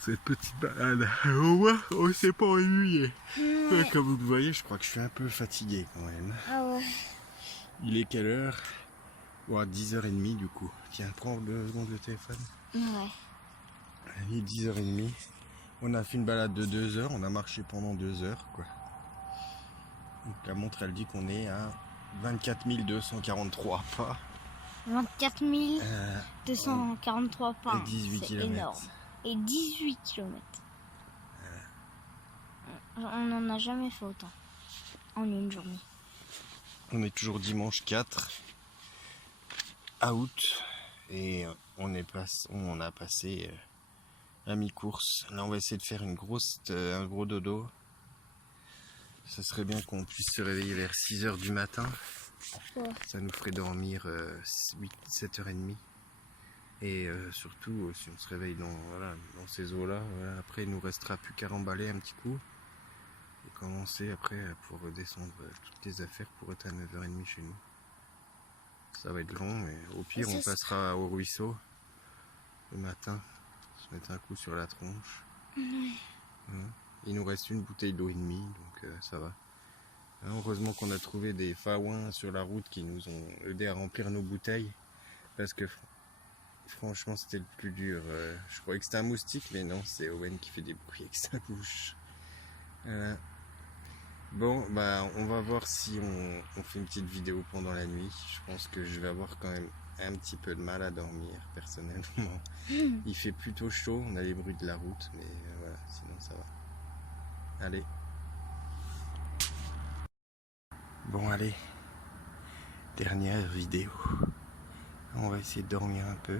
Cette petite balade. Au moins, on s'est pas ennuyé. Ouais. Comme vous le voyez, je crois que je suis un peu fatigué quand même. Ah ouais. Il est quelle heure? Ouais, 10h30 du coup. Tiens, prends 2 secondes le téléphone. Ouais. Il est 10h30. On a fait une balade de 2 heures. On a marché pendant 2 heures, quoi. Donc la montre, elle dit qu'on est à 24 243 pas. 24 243 pas. Et 18 c'est km. énorme. Et 18 km. On n'en a jamais fait autant. En une journée. On est toujours dimanche 4 août. Et on a passé à mi-course. Là, on va essayer de faire un gros dodo. Ce serait bien qu'on puisse se réveiller vers 6h du matin. Ouais. Ça nous ferait dormir 7h30. Et surtout, si on se réveille dans ces eaux-là, voilà, après il nous restera plus qu'à remballer un petit coup. Et commencer après pour redescendre toutes les affaires pour être à 9h30 chez nous. Ça va être long, mais au pire on passera au ruisseau le matin, se mettre un coup sur la tronche. Il nous reste une bouteille d'eau et demie, donc ça va. Heureusement qu'on a trouvé des faouins sur la route qui nous ont aidé à remplir nos bouteilles, parce que franchement c'était le plus dur. Je croyais que c'était un moustique, mais non, c'est Owen qui fait des bruits avec sa bouche. Bon, bah on va voir si on fait une petite vidéo pendant la nuit. Je pense que je vais avoir quand même un petit peu de mal à dormir personnellement. Il fait plutôt chaud, on a les bruits de la route, mais voilà, sinon ça va. Allez. Bon, allez. Dernière vidéo. On va essayer de dormir un peu.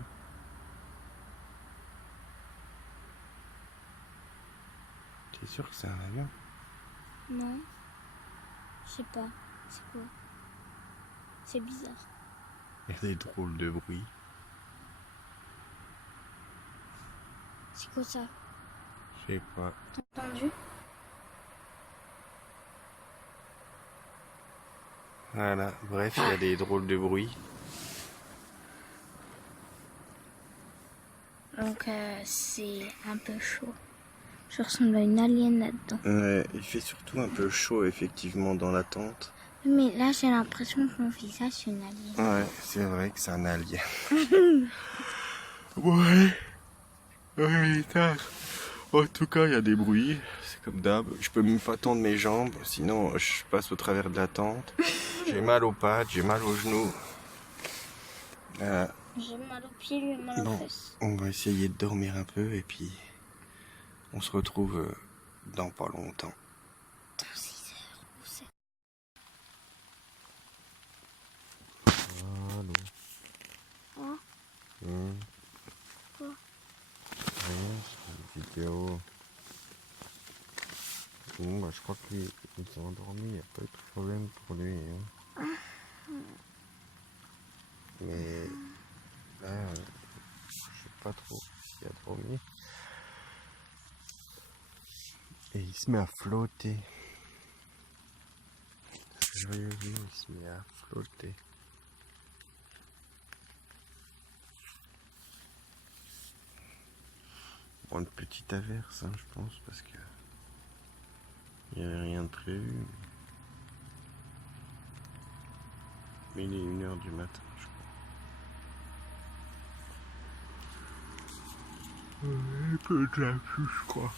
T'es sûr que c'est un avion? Non. Je sais pas. C'est quoi? C'est bizarre. Il y a des drôles de bruits. C'est quoi ça? Je sais pas. T'as entendu? Voilà, bref, il y a des drôles de bruits. Donc c'est un peu chaud. Je ressemble à une alien là-dedans. Ouais, il fait surtout un peu chaud effectivement dans la tente. Mais là j'ai l'impression que mon visage c'est une alien. Ouais, c'est vrai que c'est un alien. Ouais, il est tard. En tout cas, il y a des bruits, c'est comme d'hab. Je peux même pas tendre mes jambes, sinon je passe au travers de la tente. J'ai mal aux pattes, j'ai mal aux genoux. J'ai mal aux pieds, lui mal aux fesses. On va essayer de dormir un peu et puis on se retrouve dans pas longtemps. Dans 6 heures ou 7. Allô. Oh. Quoi? Rien, c'est une vidéo. Bon, bah, je crois qu'il s'est endormi, il n'y a pas eu de problème pour lui. Hein. Mais là, je sais pas trop s'il a dormi. Et il se met à flotter. Sérieusement, il se met à flotter. Bon, une petite averse, hein, je pense, parce que il n'y avait rien de prévu. Mais il est 1h du matin, je crois. Un peu de la pluie, je crois.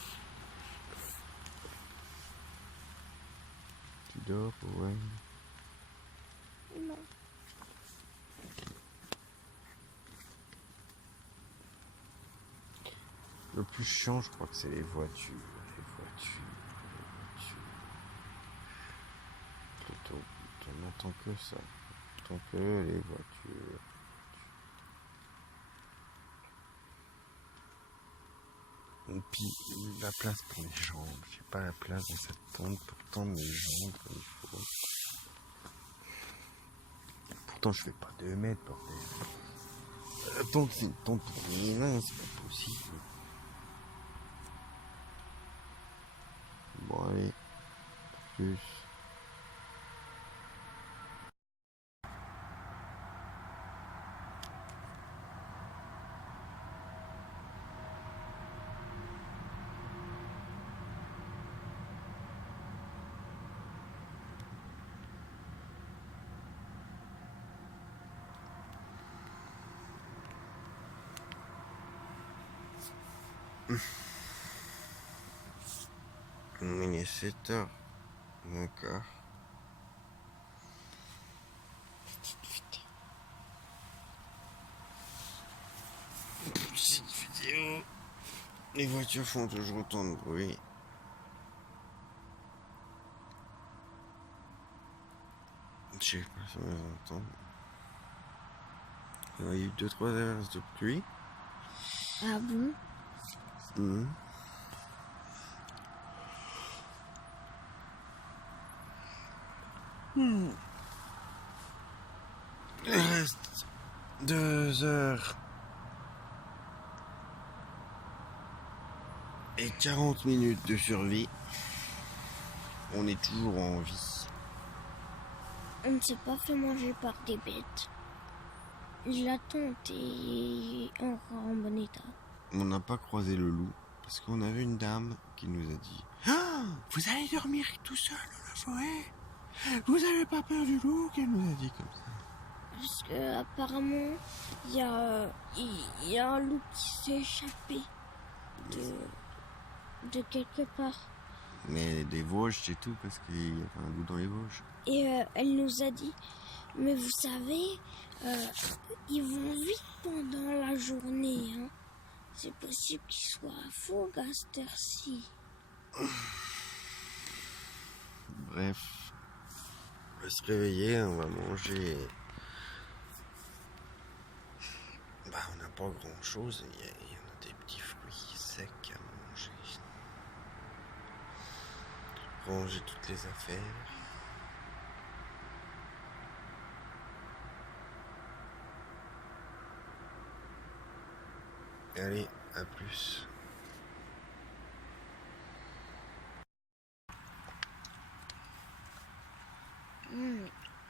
Tu dors, ouais. Non. Le plus chiant, je crois que c'est les voitures. Les voitures. Plutôt, on n'entend que ça. On n'entend que les voitures. Et puis, la place pour les jambes. J'ai pas la place dans cette tente pour tendre mes jambes comme il faut. Pourtant, je fais pas 2 mètres, bordel. La tente, c'est une tente pour les mains, c'est pas possible. Bon, allez. Plus. Il est 7h. D'accord. Petite vidéo. Les voitures font toujours autant de bruit. Je sais pas si on les entend. Il y a eu 2-3 averses de pluie. Ah bon? Il reste 2 heures et 40 minutes de survie. On est toujours en vie. On ne s'est pas fait manger par des bêtes. La tente est encore en bon état. On n'a pas croisé le loup parce qu'on avait une dame qui nous a dit ah, vous allez dormir tout seul dans la forêt? Vous avez pas peur du loup? Qu'elle nous a dit comme ça. Parce que apparemment il y a un loup qui s'est échappé de quelque part. Mais des Vosges, c'est tout parce qu'il y avait un loup dans les Vosges. Et elle nous a dit, mais vous savez, ils vont vite pendant la journée. Hein. C'est possible qu'ils soient à fougue à cette heure-ci. Bref, on va se réveiller, on va manger. Bah, on n'a pas grand chose, il y en a des petits fruits secs à manger. Ranger toutes les affaires. Allez, à plus.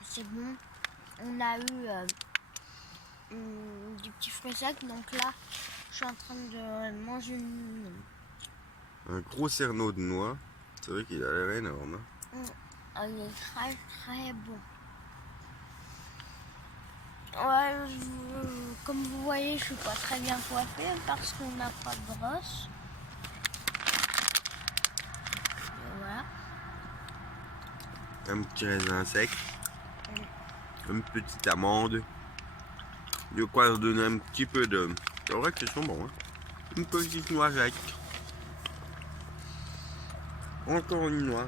C'est bon. On a eu du petit fruit sec, donc là, je suis en train de manger Un gros cerneau de noix. C'est vrai qu'il a l'air énorme. il est très très bon. Ouais, comme vous voyez, je suis pas très bien coiffée parce qu'on n'a pas de brosse. Et voilà. Un petit raisin sec. Une petite amande. De quoi leur donner un petit peu de... C'est vrai qu'ils sont bons. Hein. Une petite noisette. Encore une noix.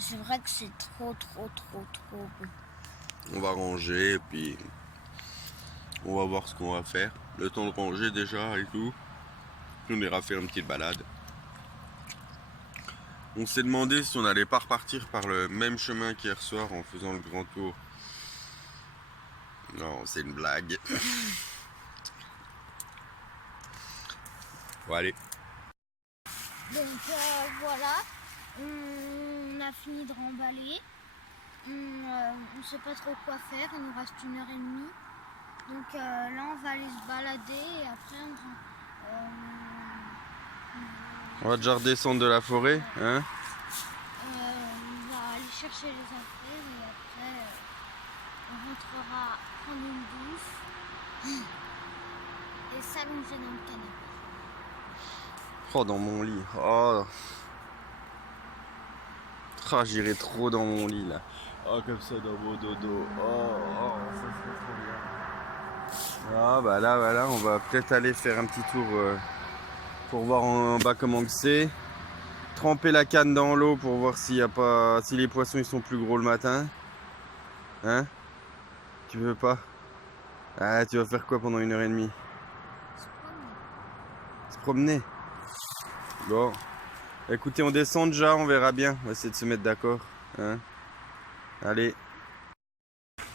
C'est vrai que c'est trop trop bon. On va ranger et puis on va voir ce qu'on va faire. Le temps de ranger déjà et tout. Puis on ira faire une petite balade. On s'est demandé si on n'allait pas repartir par le même chemin qu'hier soir en faisant le grand tour. Non, c'est une blague. Bon, allez. Donc voilà, on a fini de remballer. On sait pas trop quoi faire, il nous reste 1h30. Donc là on va aller se balader et après On va déjà redescendre de la forêt, hein? on va aller chercher les affaires et après on rentrera prendre une douche et s'amuser dans le canapé. Oh, dans mon lit. Oh, oh j'irai trop dans mon lit là. Oh, comme ça dans mon dodo. Ça serait trop bien. Ah, bah là, voilà, on va peut-être aller faire un petit tour pour voir en bas comment que c'est. Tremper la canne dans l'eau pour voir s'il y a pas, si les poissons ils sont plus gros le matin. Hein? Tu veux pas? Ah, tu vas faire quoi pendant 1h30? Se promener. Bon. Écoutez, on descend déjà, on verra bien. On va essayer de se mettre d'accord. Hein? Allez.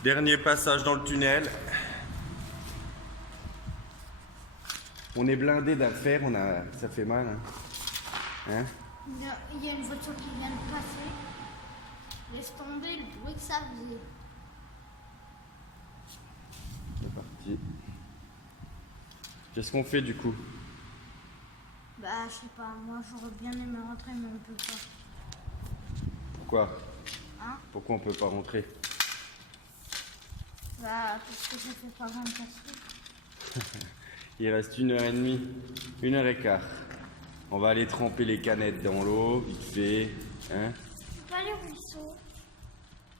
Dernier passage dans le tunnel. On est blindé d'affaires, ça fait mal. Hein? Il y a une voiture qui vient de passer. Laisse tomber le bruit que ça faisait. C'est parti. Qu'est-ce qu'on fait du coup? Bah, je sais pas, moi j'aurais bien aimé rentrer, mais on peut pas. Pourquoi? Hein? Pourquoi on peut pas rentrer? Bah, parce que ça fait pas 24 heures. Il reste 1h30, 1h15. On va aller tremper les canettes dans l'eau, vite fait. Hein? On peut aller au ruisseau.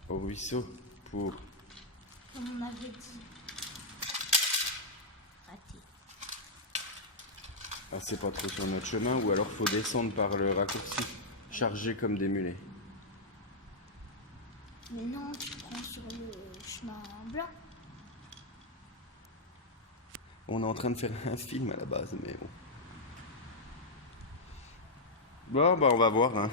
Au ruisseau pour... Comme on avait dit. Raté. Ah, c'est pas trop sur notre chemin, ou alors faut descendre par le raccourci, chargé comme des mulets. Mais non, tu prends sur le chemin blanc. On est en train de faire un film à la base, mais bon. Bon, bah on va voir, hein.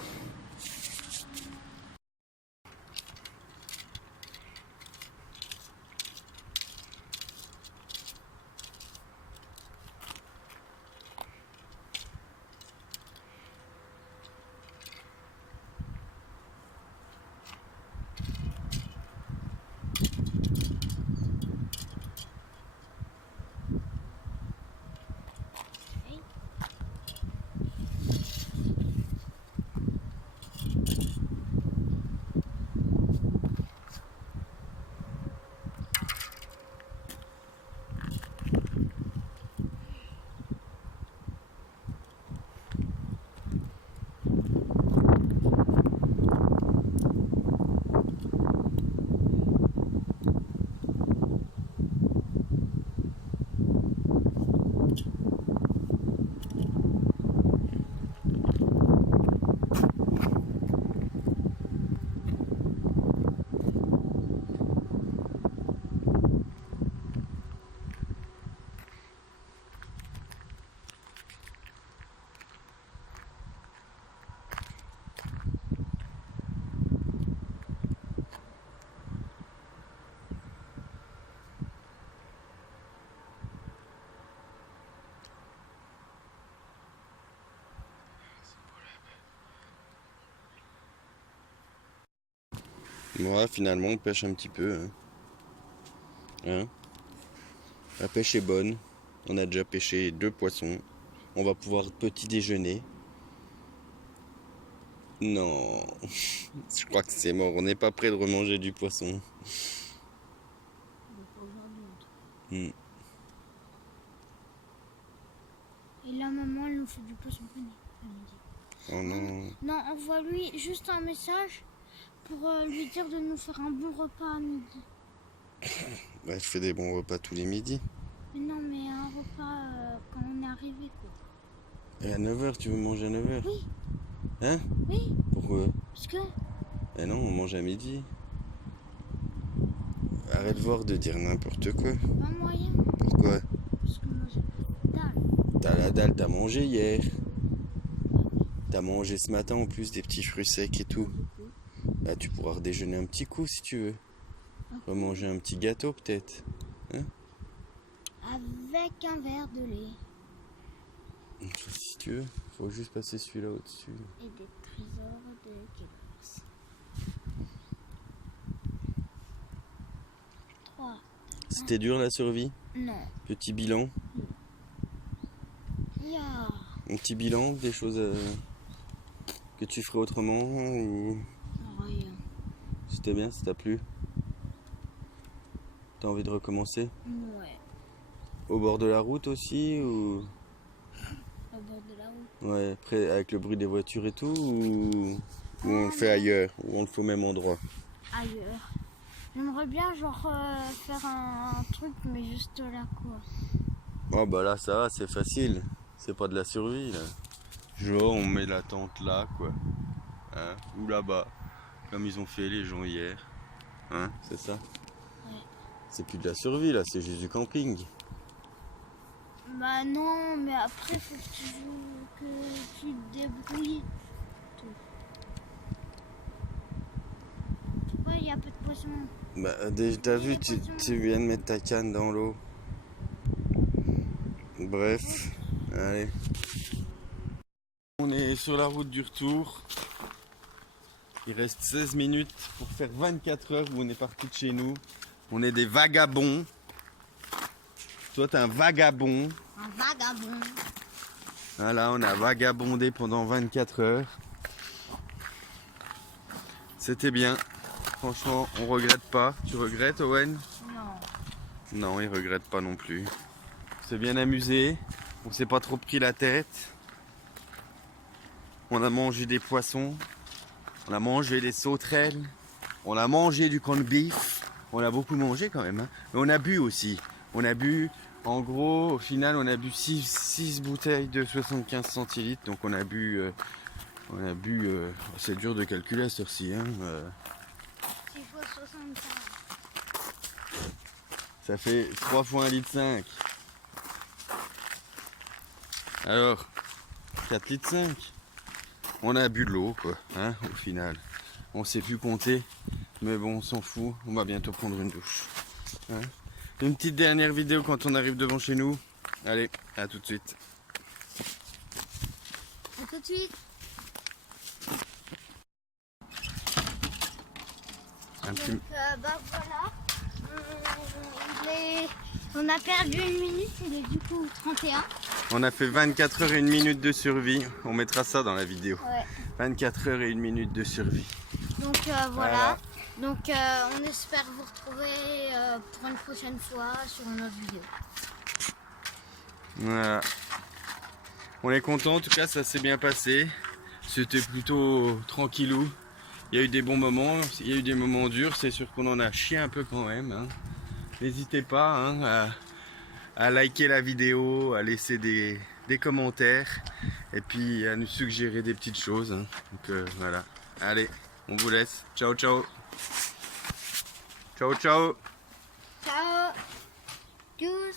Moi, finalement, on pêche un petit peu. Hein. La pêche est bonne. On a déjà pêché 2 poissons. On va pouvoir petit déjeuner. Non, je crois que c'est mort. On n'est pas prêt de remanger du poisson. Hmm. Et là, maman, elle nous fait du poisson pané à midi. Oh non. Non, envoie-lui juste un message pour lui dire de nous faire un bon repas à midi. Bah, je fais des bons repas tous les midis. Mais non, mais un repas quand on est arrivé, quoi. Et à 9h, tu veux manger à 9h? Oui. Hein? Oui. Pourquoi? Parce que... Eh non, on mange à midi. Arrête de voir de dire n'importe quoi. Pas moyen. Pourquoi? Parce que moi, j'ai pas de dalle. T'as la dalle, t'as mangé hier. T'as mangé ce matin en plus des petits fruits secs et tout. Bah, tu pourras redéjeuner un petit coup si tu veux. Remanger un petit gâteau peut-être. Hein? Avec un verre de lait. Si tu veux, faut juste passer celui-là au-dessus. Et des trésors de Kellogg's. 3. C'était dur la survie? Non. Petit bilan? Ya. Un petit bilan, des choses que tu ferais autrement ou Rien. c'était bien, ça t'a plu? T'as envie de recommencer? Ouais. Au bord de la route aussi ou Au bord de la route. ouais, près avec le bruit des voitures et tout ou on le fait ailleurs ou on le fait au même endroit? Ailleurs. J'aimerais bien genre faire un truc mais juste là quoi. Oh bah là ça va, c'est facile. C'est pas de la survie là. Genre on met la tente là quoi. Hein? Ou là-bas. Comme ils ont fait les gens hier. Hein? C'est ça? Ouais. C'est plus de la survie là, c'est juste du camping. Bah non, mais après faut que tu te débrouilles. Pourquoi il y a peu de poissons? Bah t'as vu, tu viens de mettre ta canne dans l'eau. Bref, allez. On est sur la route du retour. Il reste 16 minutes pour faire 24 heures où on est parti de chez nous. On est des vagabonds. Toi t'es un vagabond. Un vagabond. Voilà, on a vagabondé pendant 24 heures. C'était bien. Franchement, on regrette pas. Tu regrettes, Owen? Non. Non, il regrette pas non plus. On s'est bien amusé. On s'est pas trop pris la tête. On a mangé des poissons. On a mangé des sauterelles. On a mangé du corned beef. On a beaucoup mangé quand même. Hein. Mais on a bu aussi. On a bu, en gros, au final, on a bu 6 bouteilles de 75 centilitres. Donc on a bu, c'est dur de calculer à cette heure-ci. Hein. 6 fois 65. Ça fait 3 fois 1,5 litre. Alors, 4,5 litres. On a bu de l'eau, quoi, hein, au final. On sait plus compter, mais bon, on s'en fout. On va bientôt prendre une douche. Hein. Une petite dernière vidéo quand on arrive devant chez nous. Allez, à tout de suite. À tout de suite. Un petit... Donc, bah voilà. On a perdu 1 minute, il est du coup 31. On a fait 24 heures et 1 minute de survie. On mettra ça dans la vidéo. Ouais. 24 heures et 1 minute de survie. Donc voilà. Donc on espère vous retrouver pour une prochaine fois sur une autre vidéo. Voilà. On est content, en tout cas ça s'est bien passé. C'était plutôt tranquillou. Il y a eu des bons moments, il y a eu des moments durs, c'est sûr qu'on en a chié un peu quand même. Hein. N'hésitez pas hein, à liker la vidéo, à laisser des commentaires et puis à nous suggérer des petites choses. Hein. Donc voilà. Allez, on vous laisse. Ciao, ciao. Ciao, ciao. Ciao. Tchuss.